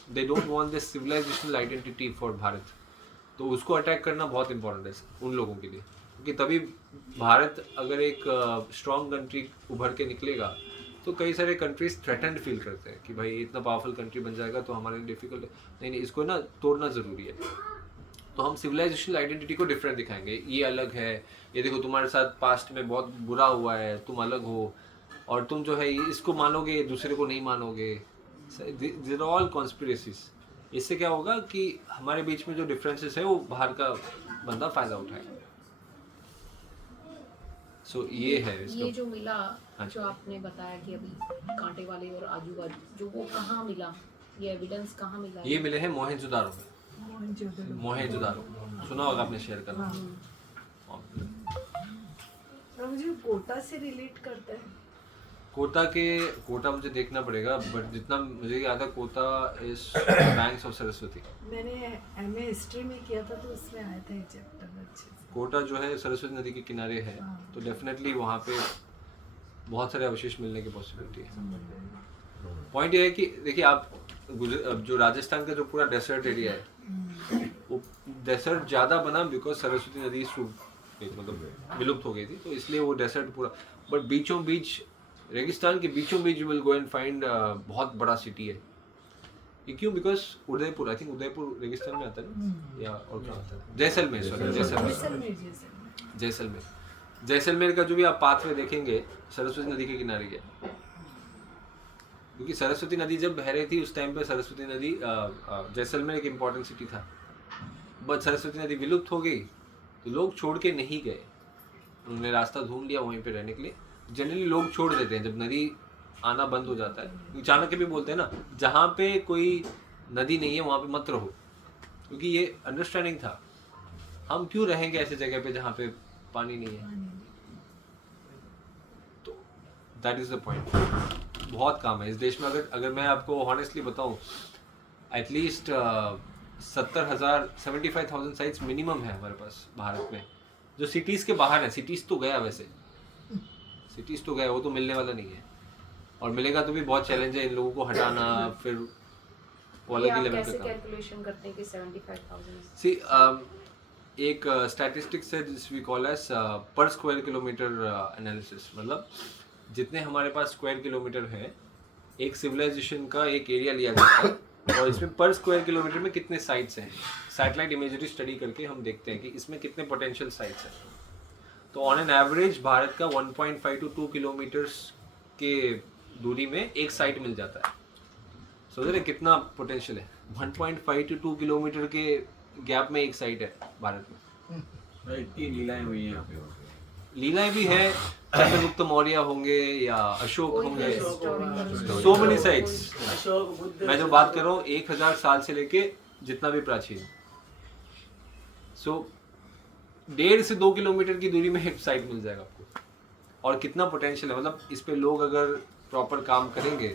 they don't want this civilisational identity for Bharat, तो उसको अटैक करना बहुत इंपॉर्टेंट है उन लोगों के लिए, क्योंकि तभी भारत अगर एक स्ट्रॉन्ग कंट्री उभर के निकलेगा तो कई सारे कंट्रीज थ्रेटेंड फील करते हैं कि भाई इतना पावरफुल कंट्री बन जाएगा तो हमारे लिए डिफिकल्ट है। नहीं, इसको ना तोड़ना ज़रूरी है। तो हम सिविलाइजेशनल आइडेंटिटी को डिफरेंट दिखाएंगे, ये अलग है, ये देखो तुम्हारे साथ पास्ट में बहुत बुरा हुआ है, तुम अलग हो, और तुम जो है इसको मानोगे दूसरे को नहीं मानोगे। These are all conspiracies. इससे क्या होगा कि हमारे बीच में जो डिफरेंसेस है वो बाहर का बंदा फ़ायदा उठाएगा। सो ये है ये जो मिला, जो आपने बताया कि अभी कांटे वाले और आजू बाजू, जो वो कहाँ मिला, ये एविडेंस कहाँ मिला? ये मिले हैं मोहनजोदारो में। मोहनजोदारो सुना होगा आपने, शेयर करना। मुझे कोटा से रिलेट करता है। कोटा मुझे देखना पड़ेगा, बट जितना मुझे याद है Kota is banks of Saraswati. मैंने एमए हिस्ट्री में किया था तो उसमें आया था ये चैप्टर अच्छे से। कोटा जो है सरस्वती नदी के किनारे है, तो डेफिनेटली वहाँ पे बहुत सारे अवशेष मिलने की पॉसिबिलिटी है। पॉइंट ये है कि देखिए आप जो राजस्थान का जो पूरा डेसर्ट एरिया है, वो डेसर्ट ज़्यादा बना बिकॉज सरस्वती नदी मतलब विलुप्त हो गई थी, तो इसलिए वो डेसर्ट पूरा। बट बीचों बीच, रेगिस्तान के बीचों बीच you will go and find बहुत बड़ा सिटी है। ये क्यों? Because Udaipur, I think Udaipur रेगिस्तान में आता है ना, या और क्या आता है, जैसलमेर, जैसलमेर का जो भी आप पाथवे देखेंगे सरस्वती नदी के किनारे है, क्योंकि सरस्वती नदी जब बह रही थी उस टाइम पे सरस्वती नदी जैसलमेर एक इम्पॉर्टेंट सिटी था। बट सरस्वती नदी विलुप्त हो गई तो लोग छोड़ के नहीं गए, उन्होंने रास्ता ढूंढ लिया वहीं पे रहने के लिए। जनरली लोग छोड़ देते हैं जब नदी आना बंद हो जाता है। चाणक्य भी बोलते हैं ना, जहाँ पे कोई नदी नहीं है वहाँ पे मत रहो, क्योंकि ये अंडरस्टैंडिंग था, हम क्यों रहेंगे ऐसे जगह पे जहाँ पे पानी नहीं है। तो दैट इज द पॉइंट। बहुत काम है इस देश में। अगर मैं आपको हॉनेस्टली बताऊं, एटलीस्ट 75,000 साइट्स मिनिमम है हमारे पास भारत में, जो सिटीज़ के बाहर है। सिटीज़ तो गया, वैसे सिटीज़ तो गया, वो तो मिलने वाला नहीं है, और मिलेगा तो भी बहुत चैलेंज है इन लोगों को हटाना। फिर वो अलग ही लेवल का काम। कैलकुलेशन करते हैं कि 75,000? सी एक स्टैटिस्टिक्स है जिस we call as per square kilometre analysis. मतलब जितने हमारे पास स्क्वायर किलोमीटर है, एक सिविलाइजेशन का एक एरिया लिया जाता है, और इसमें पर स्क्वायर किलोमीटर में कितने साइट्स हैं। सैटेलाइट इमेजरी स्टडी करके हम देखते हैं कि इसमें कितने पोटेंशियल साइट्स हैं। तो ऑन एन एवरेज भारत का 1.5 to 2 किलोमीटर्स के दूरी में एक साइट मिल जाता है। सोच रहे कितना पोटेंशियल है। 1.5 to 2 किलोमीटर के गैप में एक साइट है भारत में। इतनी लीलाएं हुई हैं यहाँ पे। लीलाएं भी है, चंद्रगुप्त मौर्य होंगे या अशोक होंगे, so many sites. Ashok, Buddha, मैं जो बात कर रहा हूँ 1000 साल से लेके जितना भी प्राचीन, सो 1.5 से 2 किलोमीटर की दूरी में एक साइट मिल जाएगा आपको। और कितना पोटेंशियल है, मतलब इस पे लोग अगर प्रॉपर काम करेंगे,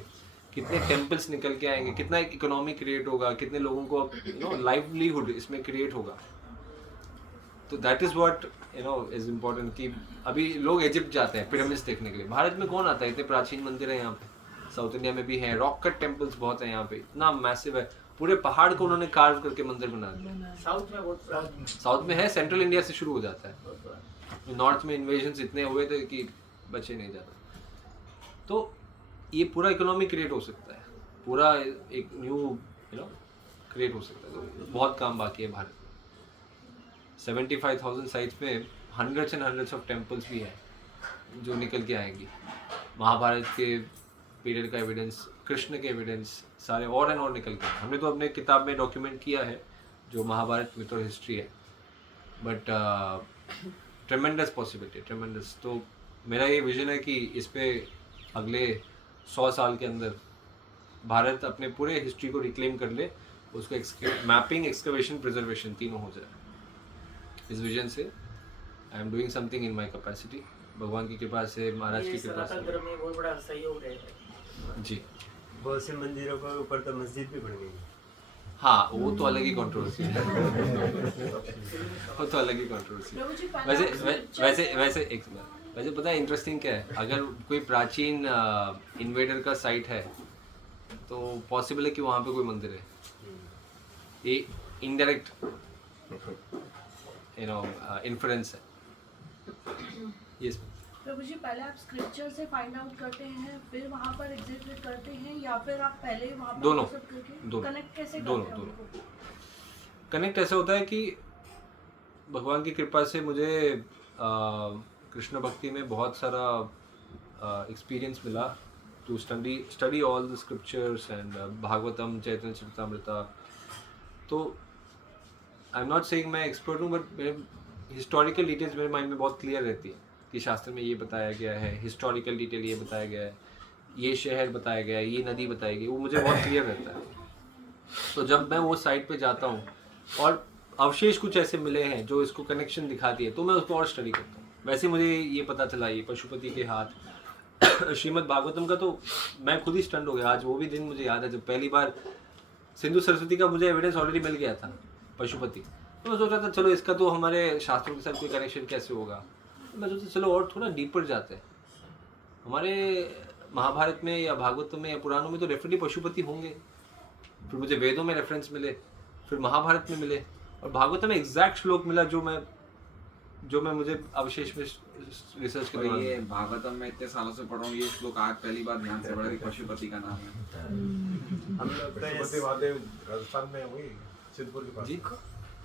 कितने टेम्पल्स निकल के आएंगे, कितना एक इकोनॉमी क्रिएट होगा, कितने लोगों को लाइवलीहुड इसमें क्रिएट होगा। तो that is what is important. कि अभी लोग इजिप्ट जाते हैं पिरामिड्स देखने के लिए, भारत में कौन आता है? इतने प्राचीन मंदिर है यहाँ पे, साउथ इंडिया में भी है, रॉक कट टेम्पल्स बहुत है यहाँ पे, इतना मैसिव है, पूरे पहाड़ को उन्होंने कार्व करके मंदिर बना दिया। साउथ में बहुत प्राचीन, साउथ में है, सेंट्रल इंडिया से शुरू हो जाता है, नॉर्थ में इन्वेजन्स इतने हुए थे कि बचे नहीं जाता। तो ये पूरा इकोनॉमी क्रिएट हो सकता है, पूरा एक न्यू क्रिएट हो सकता है। तो बहुत काम बाकी है भारत। 75,000 साइट्स में hundreds and hundreds of temples भी हैं जो निकल के आएंगी। महाभारत के पीरियड का एविडेंस, कृष्ण के एविडेंस सारे और एंड और निकल के आए। हमने तो अपने किताब में डॉक्यूमेंट किया है जो महाभारत मिथ और हिस्ट्री है, बट ट्रेमेंडस पॉसिबिलिटी, ट्रेमेंडस। तो मेरा ये विजन है कि इस पे अगले 100 साल के अंदर भारत अपने पूरे हिस्ट्री को रिक्लेम कर ले, उसको मैपिंग, एक्सकवेशन, प्रिजर्वेशन तीनों हो जाए। इस विजन से I am doing something in my capacity, भगवान की कृपा से, महाराज की कृपा से। धर्म में बहुत बड़ा सहयोग रहेगा जी, बहुत से मंदिरों के ऊपर तो मस्जिद भी बन गई है। हाँ, वो तो अलग ही कंट्रोवर्सी है। वो तो अलग ही कंट्रोवर्सी है। वैसे पता है इंटरेस्टिंग क्या है, अगर कोई प्राचीन इन्वेडर का साइट है तो पॉसिबल है कि वहाँ पे कोई मंदिर है। ये इनडायरेक्ट इन्फ्लुएंस है। यस प्रभु जी, पहले आप स्क्रिप्चर से फाइंड आउट करते हैं, फिर वहाँ पर एग्जिबिट करते हैं, या फिर आप पहले ही वहाँ पर दोनों कनेक्ट कैसे दोनों करते हैं? कनेक्ट ऐसा होता है कि भगवान की कृपा से मुझे कृष्ण भक्ति में बहुत सारा एक्सपीरियंस मिला to study all the scriptures and Bhagavatam, Chaitanya Charitamrita. तो आई एम नॉट सेइंग मैं एक्सपर्ट हूँ, बट मेरे हिस्टोरिकल डिटेल्स मेरे माइंड में बहुत क्लियर रहती है कि शास्त्र में ये बताया गया है, हिस्टोरिकल डिटेल ये बताया गया है, ये शहर बताया गया है, ये नदी बताई गई, वो मुझे बहुत क्लियर रहता है। तो जब मैं वो साइट पे जाता हूँ और अवशेष कुछ ऐसे मिले हैं जो इसको कनेक्शन दिखाती है, तो मैं उसको और स्टडी करता हूँ। वैसे मुझे ये पता चला, ये पशुपति के हाथ श्रीमद् भागवतम का, तो मैं खुद ही स्टंट हो गया। आज वो भी दिन मुझे याद है जब पहली बार सिंधु सरस्वती का मुझे एविडेंस ऑलरेडी मिल गया था, पशुपति। तो मैं सोच रहा था चलो इसका तो हमारे शास्त्रों के साथ कोई कनेक्शन कैसे होगा। मैं सोचा चलो और थोड़ा डीपर जाते हैं। हमारे महाभारत में या भागवत में या पुराणों में तो डेफिनेटली पशुपति होंगे, फिर मुझे वेदों में रेफरेंस मिले, फिर महाभारत में मिले, और भागवत में एग्जैक्ट श्लोक मिला जो मैं मुझे अवशेष में रिसर्च कर रहा हूँ। ये भागवतम में इतने सालों से पढ़ रहा हूँ, ये श्लोक आज पहली बार ध्यान से पढ़ा कि पशुपति का नाम है। हम लोग पशुपति महादेव राजस्थान में हुई, सिद्धपुर के पास जी,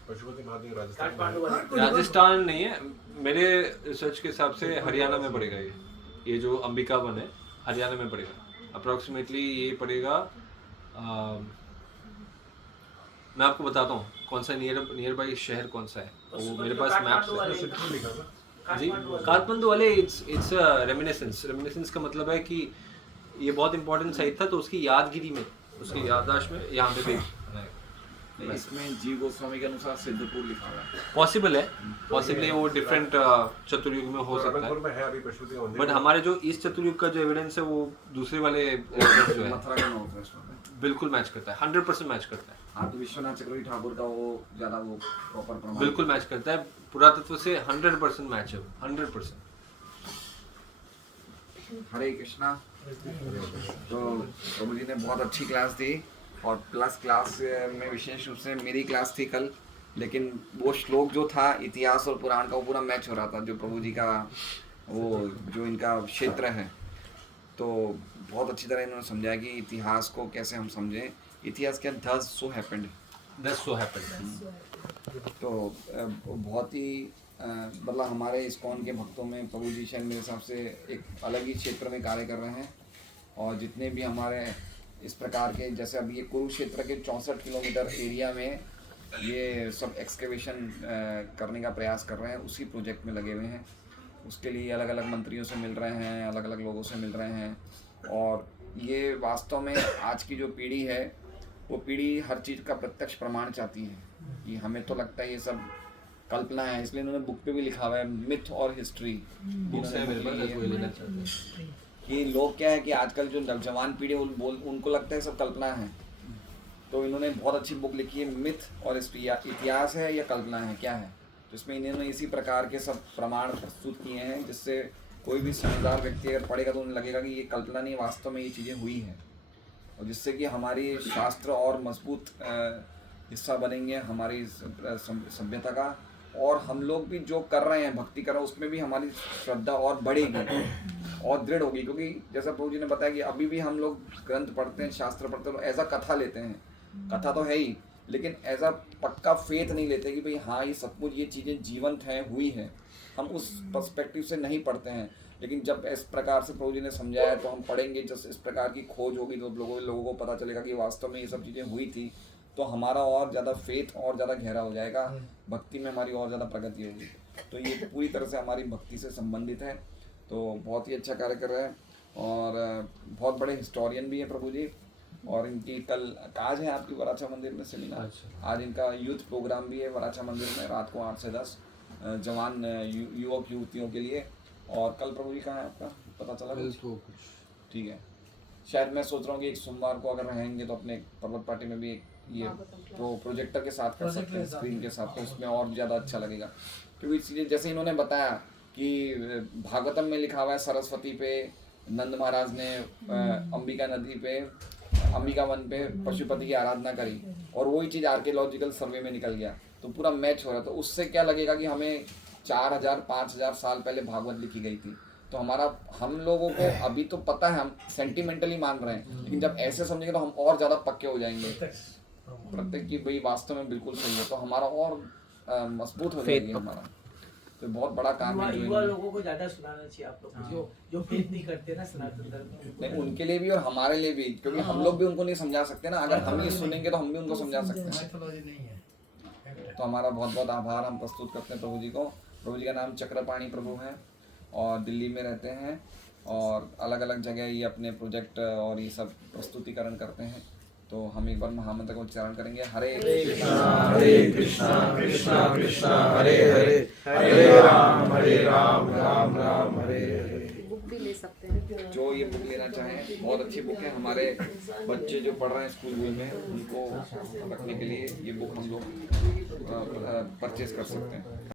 पशुपति महादेव राजस्थान में। राजस्थान नहीं है, मेरे रिसर्च के हिसाब से हरियाणा में पड़ेगा। ये जो अंबिका वन है हरियाणा में पड़ेगा अप्रॉक्सीमेटली। ये पड़ेगा मैं आपको बताता हूँ कौन सा नियर बाई शहर कौन सा है, वो मेरे पास मैप्स है जी। काठमांडू वाले इट्स रेमिनिसेंस का मतलब है कि ये बहुत इंपॉर्टेंट साइट था, तो उसकी यादगिरी में, उसकी याददाश्त में यहाँ पे भी इसमें जीव गोस्वामी के अनुसार सिद्धपुर लिखा हुआ है। पॉसिबल है, पॉसिबली वो डिफरेंट चतुर्युग में हो सकता है, बट हमारे जो इस चतुर्युग का जो एविडेंस है वो दूसरे वाले जो है मथुरा का नॉर्थ वेस्ट में बिल्कुल मैच करता है, 100% मैच करता है। हाँ, तो विश्वनाथ चक्रवर्ती ठाकुर का वो ज़्यादा वो प्रॉपर प्रमाण बिल्कुल मैच करता है, पुरातत्व से 100% मैच है, 100%। हरे कृष्णा। तो प्रभु जी ने बहुत अच्छी क्लास दी, और प्लस क्लास में विशेष रूप से मेरी क्लास थी कल, लेकिन वो श्लोक जो था इतिहास और पुराण का वो पूरा मैच हो रहा था, जो प्रभु जी का वो जो इनका क्षेत्र है। तो बहुत अच्छी तरह इन्होंने समझाया कि इतिहास को कैसे हम समझें, इतिहास क्या thus so happened। तो बहुत ही मतलब हमारे इस्कॉन के भक्तों में प्रभु जी शायद मेरे हिसाब से एक अलग ही क्षेत्र में कार्य कर रहे हैं, और जितने भी हमारे इस प्रकार के, जैसे अभी ये कुरुक्षेत्र के 64 किलोमीटर एरिया में ये सब एक्सकेवेशन करने का प्रयास कर रहे हैं, उसी प्रोजेक्ट में लगे हुए हैं। उसके लिए अलग अलग मंत्रियों से मिल रहे हैं, अलग अलग लोगों से मिल रहे हैं, और ये वास्तव में आज की जो पीढ़ी है वो पीढ़ी हर चीज़ का प्रत्यक्ष प्रमाण चाहती है। कि हमें तो लगता है ये सब कल्पना है, इसलिए इन्होंने बुक पे भी लिखा हुआ है मिथ और हिस्ट्री। कि लोग क्या है कि आजकल जो नौजवान पीढ़ी उनको लगता है सब कल्पना है, तो इन्होंने बहुत अच्छी बुक लिखी है मिथ और हिस्ट्री, या इतिहास है या कल्पना है, क्या है। तो इसमें इन्होंने इसी प्रकार के सब प्रमाण प्रस्तुत किए हैं, जिससे कोई भी समझदार व्यक्ति अगर पढ़ेगा तो उन्हें लगेगा कि ये कल्पना नहीं, वास्तव में ये चीज़ें हुई हैं, और जिससे कि हमारी शास्त्र और मजबूत हिस्सा बनेंगे हमारी सभ्यता का, और हम लोग भी जो कर रहे हैं भक्ति कर रहे हैं उसमें भी हमारी श्रद्धा और बढ़ेगी और दृढ़ होगी। क्योंकि जैसा प्रभु जी ने बताया कि अभी भी हम लोग ग्रंथ पढ़ते हैं, शास्त्र पढ़ते हैं, तो ऐसा कथा लेते हैं, कथा तो है ही, लेकिन एज अ पक्का फेथ नहीं लेते कि भाई हाँ ये सचमुच ये चीज़ें जीवंत हैं, हुई हैं। हम उस पर्सपेक्टिव से नहीं पढ़ते हैं, लेकिन जब इस प्रकार से प्रभु जी ने समझाया तो हम पढ़ेंगे, जब इस प्रकार की खोज होगी तो लोगों को पता चलेगा कि वास्तव में ये सब चीज़ें हुई थी, तो हमारा और ज़्यादा फेथ और ज़्यादा गहरा हो जाएगा, भक्ति में हमारी और ज़्यादा प्रगति होगी। तो ये पूरी तरह से हमारी भक्ति से संबंधित है। तो बहुत ही अच्छा कार्य कर रहे हैं और बहुत बड़े हिस्टोरियन भी हैं प्रभु जी। और इनकी कल आज है आपकी वराछा मंदिर में सेमिनार, आज इनका यूथ प्रोग्राम भी है वराछा मंदिर में रात को 8 से 10 जवान युवक युवतियों के लिए। और कल प्रभु जी कहाँ है आपका पता चला कुछ? ठीक है, शायद मैं सोच रहा हूँ कि एक सोमवार को अगर रहेंगे तो अपने पर्वत पार्टी में भी एक ये प्रोजेक्टर के साथ कर सकते हैं, स्क्रीन के साथ, तो उसमें और ज़्यादा अच्छा लगेगा। क्योंकि चीज़ें जैसे इन्होंने बताया कि भागवतम में लिखा हुआ है सरस्वती पे नंद महाराज ने अंबिका नदी पे अंबिका वन पे पशुपति की आराधना करी, और वही चीज़ आर्कियोलॉजिकल सर्वे में निकल गया, तो पूरा मैच हो रहा। तो उससे क्या लगेगा कि हमें 4000-5000 साल पहले भागवत लिखी गई थी। तो हम लोगों को अभी तो पता है, हम सेंटिमेंटली मान रहे हैं, लेकिन जब ऐसे समझेंगे तो हम और ज़्यादा पक्के हो जाएंगे प्रत्येक की भाई वास्तव में बिल्कुल सही है, तो हमारा और मजबूत हो जाएगी हमारा। तो बहुत बड़ा काम है। युवा लोगों को ज्यादा सुनाना चाहिए आप लोग जो फेथ नहीं करते ना सनातन धर्म में। नहीं, उनके लिए भी और हमारे लिए भी, क्योंकि हम लोग भी उनको नहीं समझा सकते ना। अगर हम ये सुनेंगे तो हम भी उनको समझा सकते हैं। तो हमारा बहुत बहुत आभार हम प्रस्तुत करते हैं प्रभु जी को। प्रभु जी का नाम चक्रपाणी प्रभु है और दिल्ली में रहते हैं और अलग अलग जगह ये अपने प्रोजेक्ट और ये सब प्रस्तुतिकरण करते हैं। तो हम एक बार महामंत्र का उच्चारण करेंगे। हरे कृष्णा कृष्णा कृष्णा हरे हरे, हरे राम राम राम हरे हरे। बुक भी ले सकते हैं जो ये बुक लेना चाहें, बहुत अच्छी बुक है। हमारे बच्चे जो पढ़ रहे हैं स्कूल में, उनको रखने के लिए ये बुक हम लोग परचेज कर सकते हैं।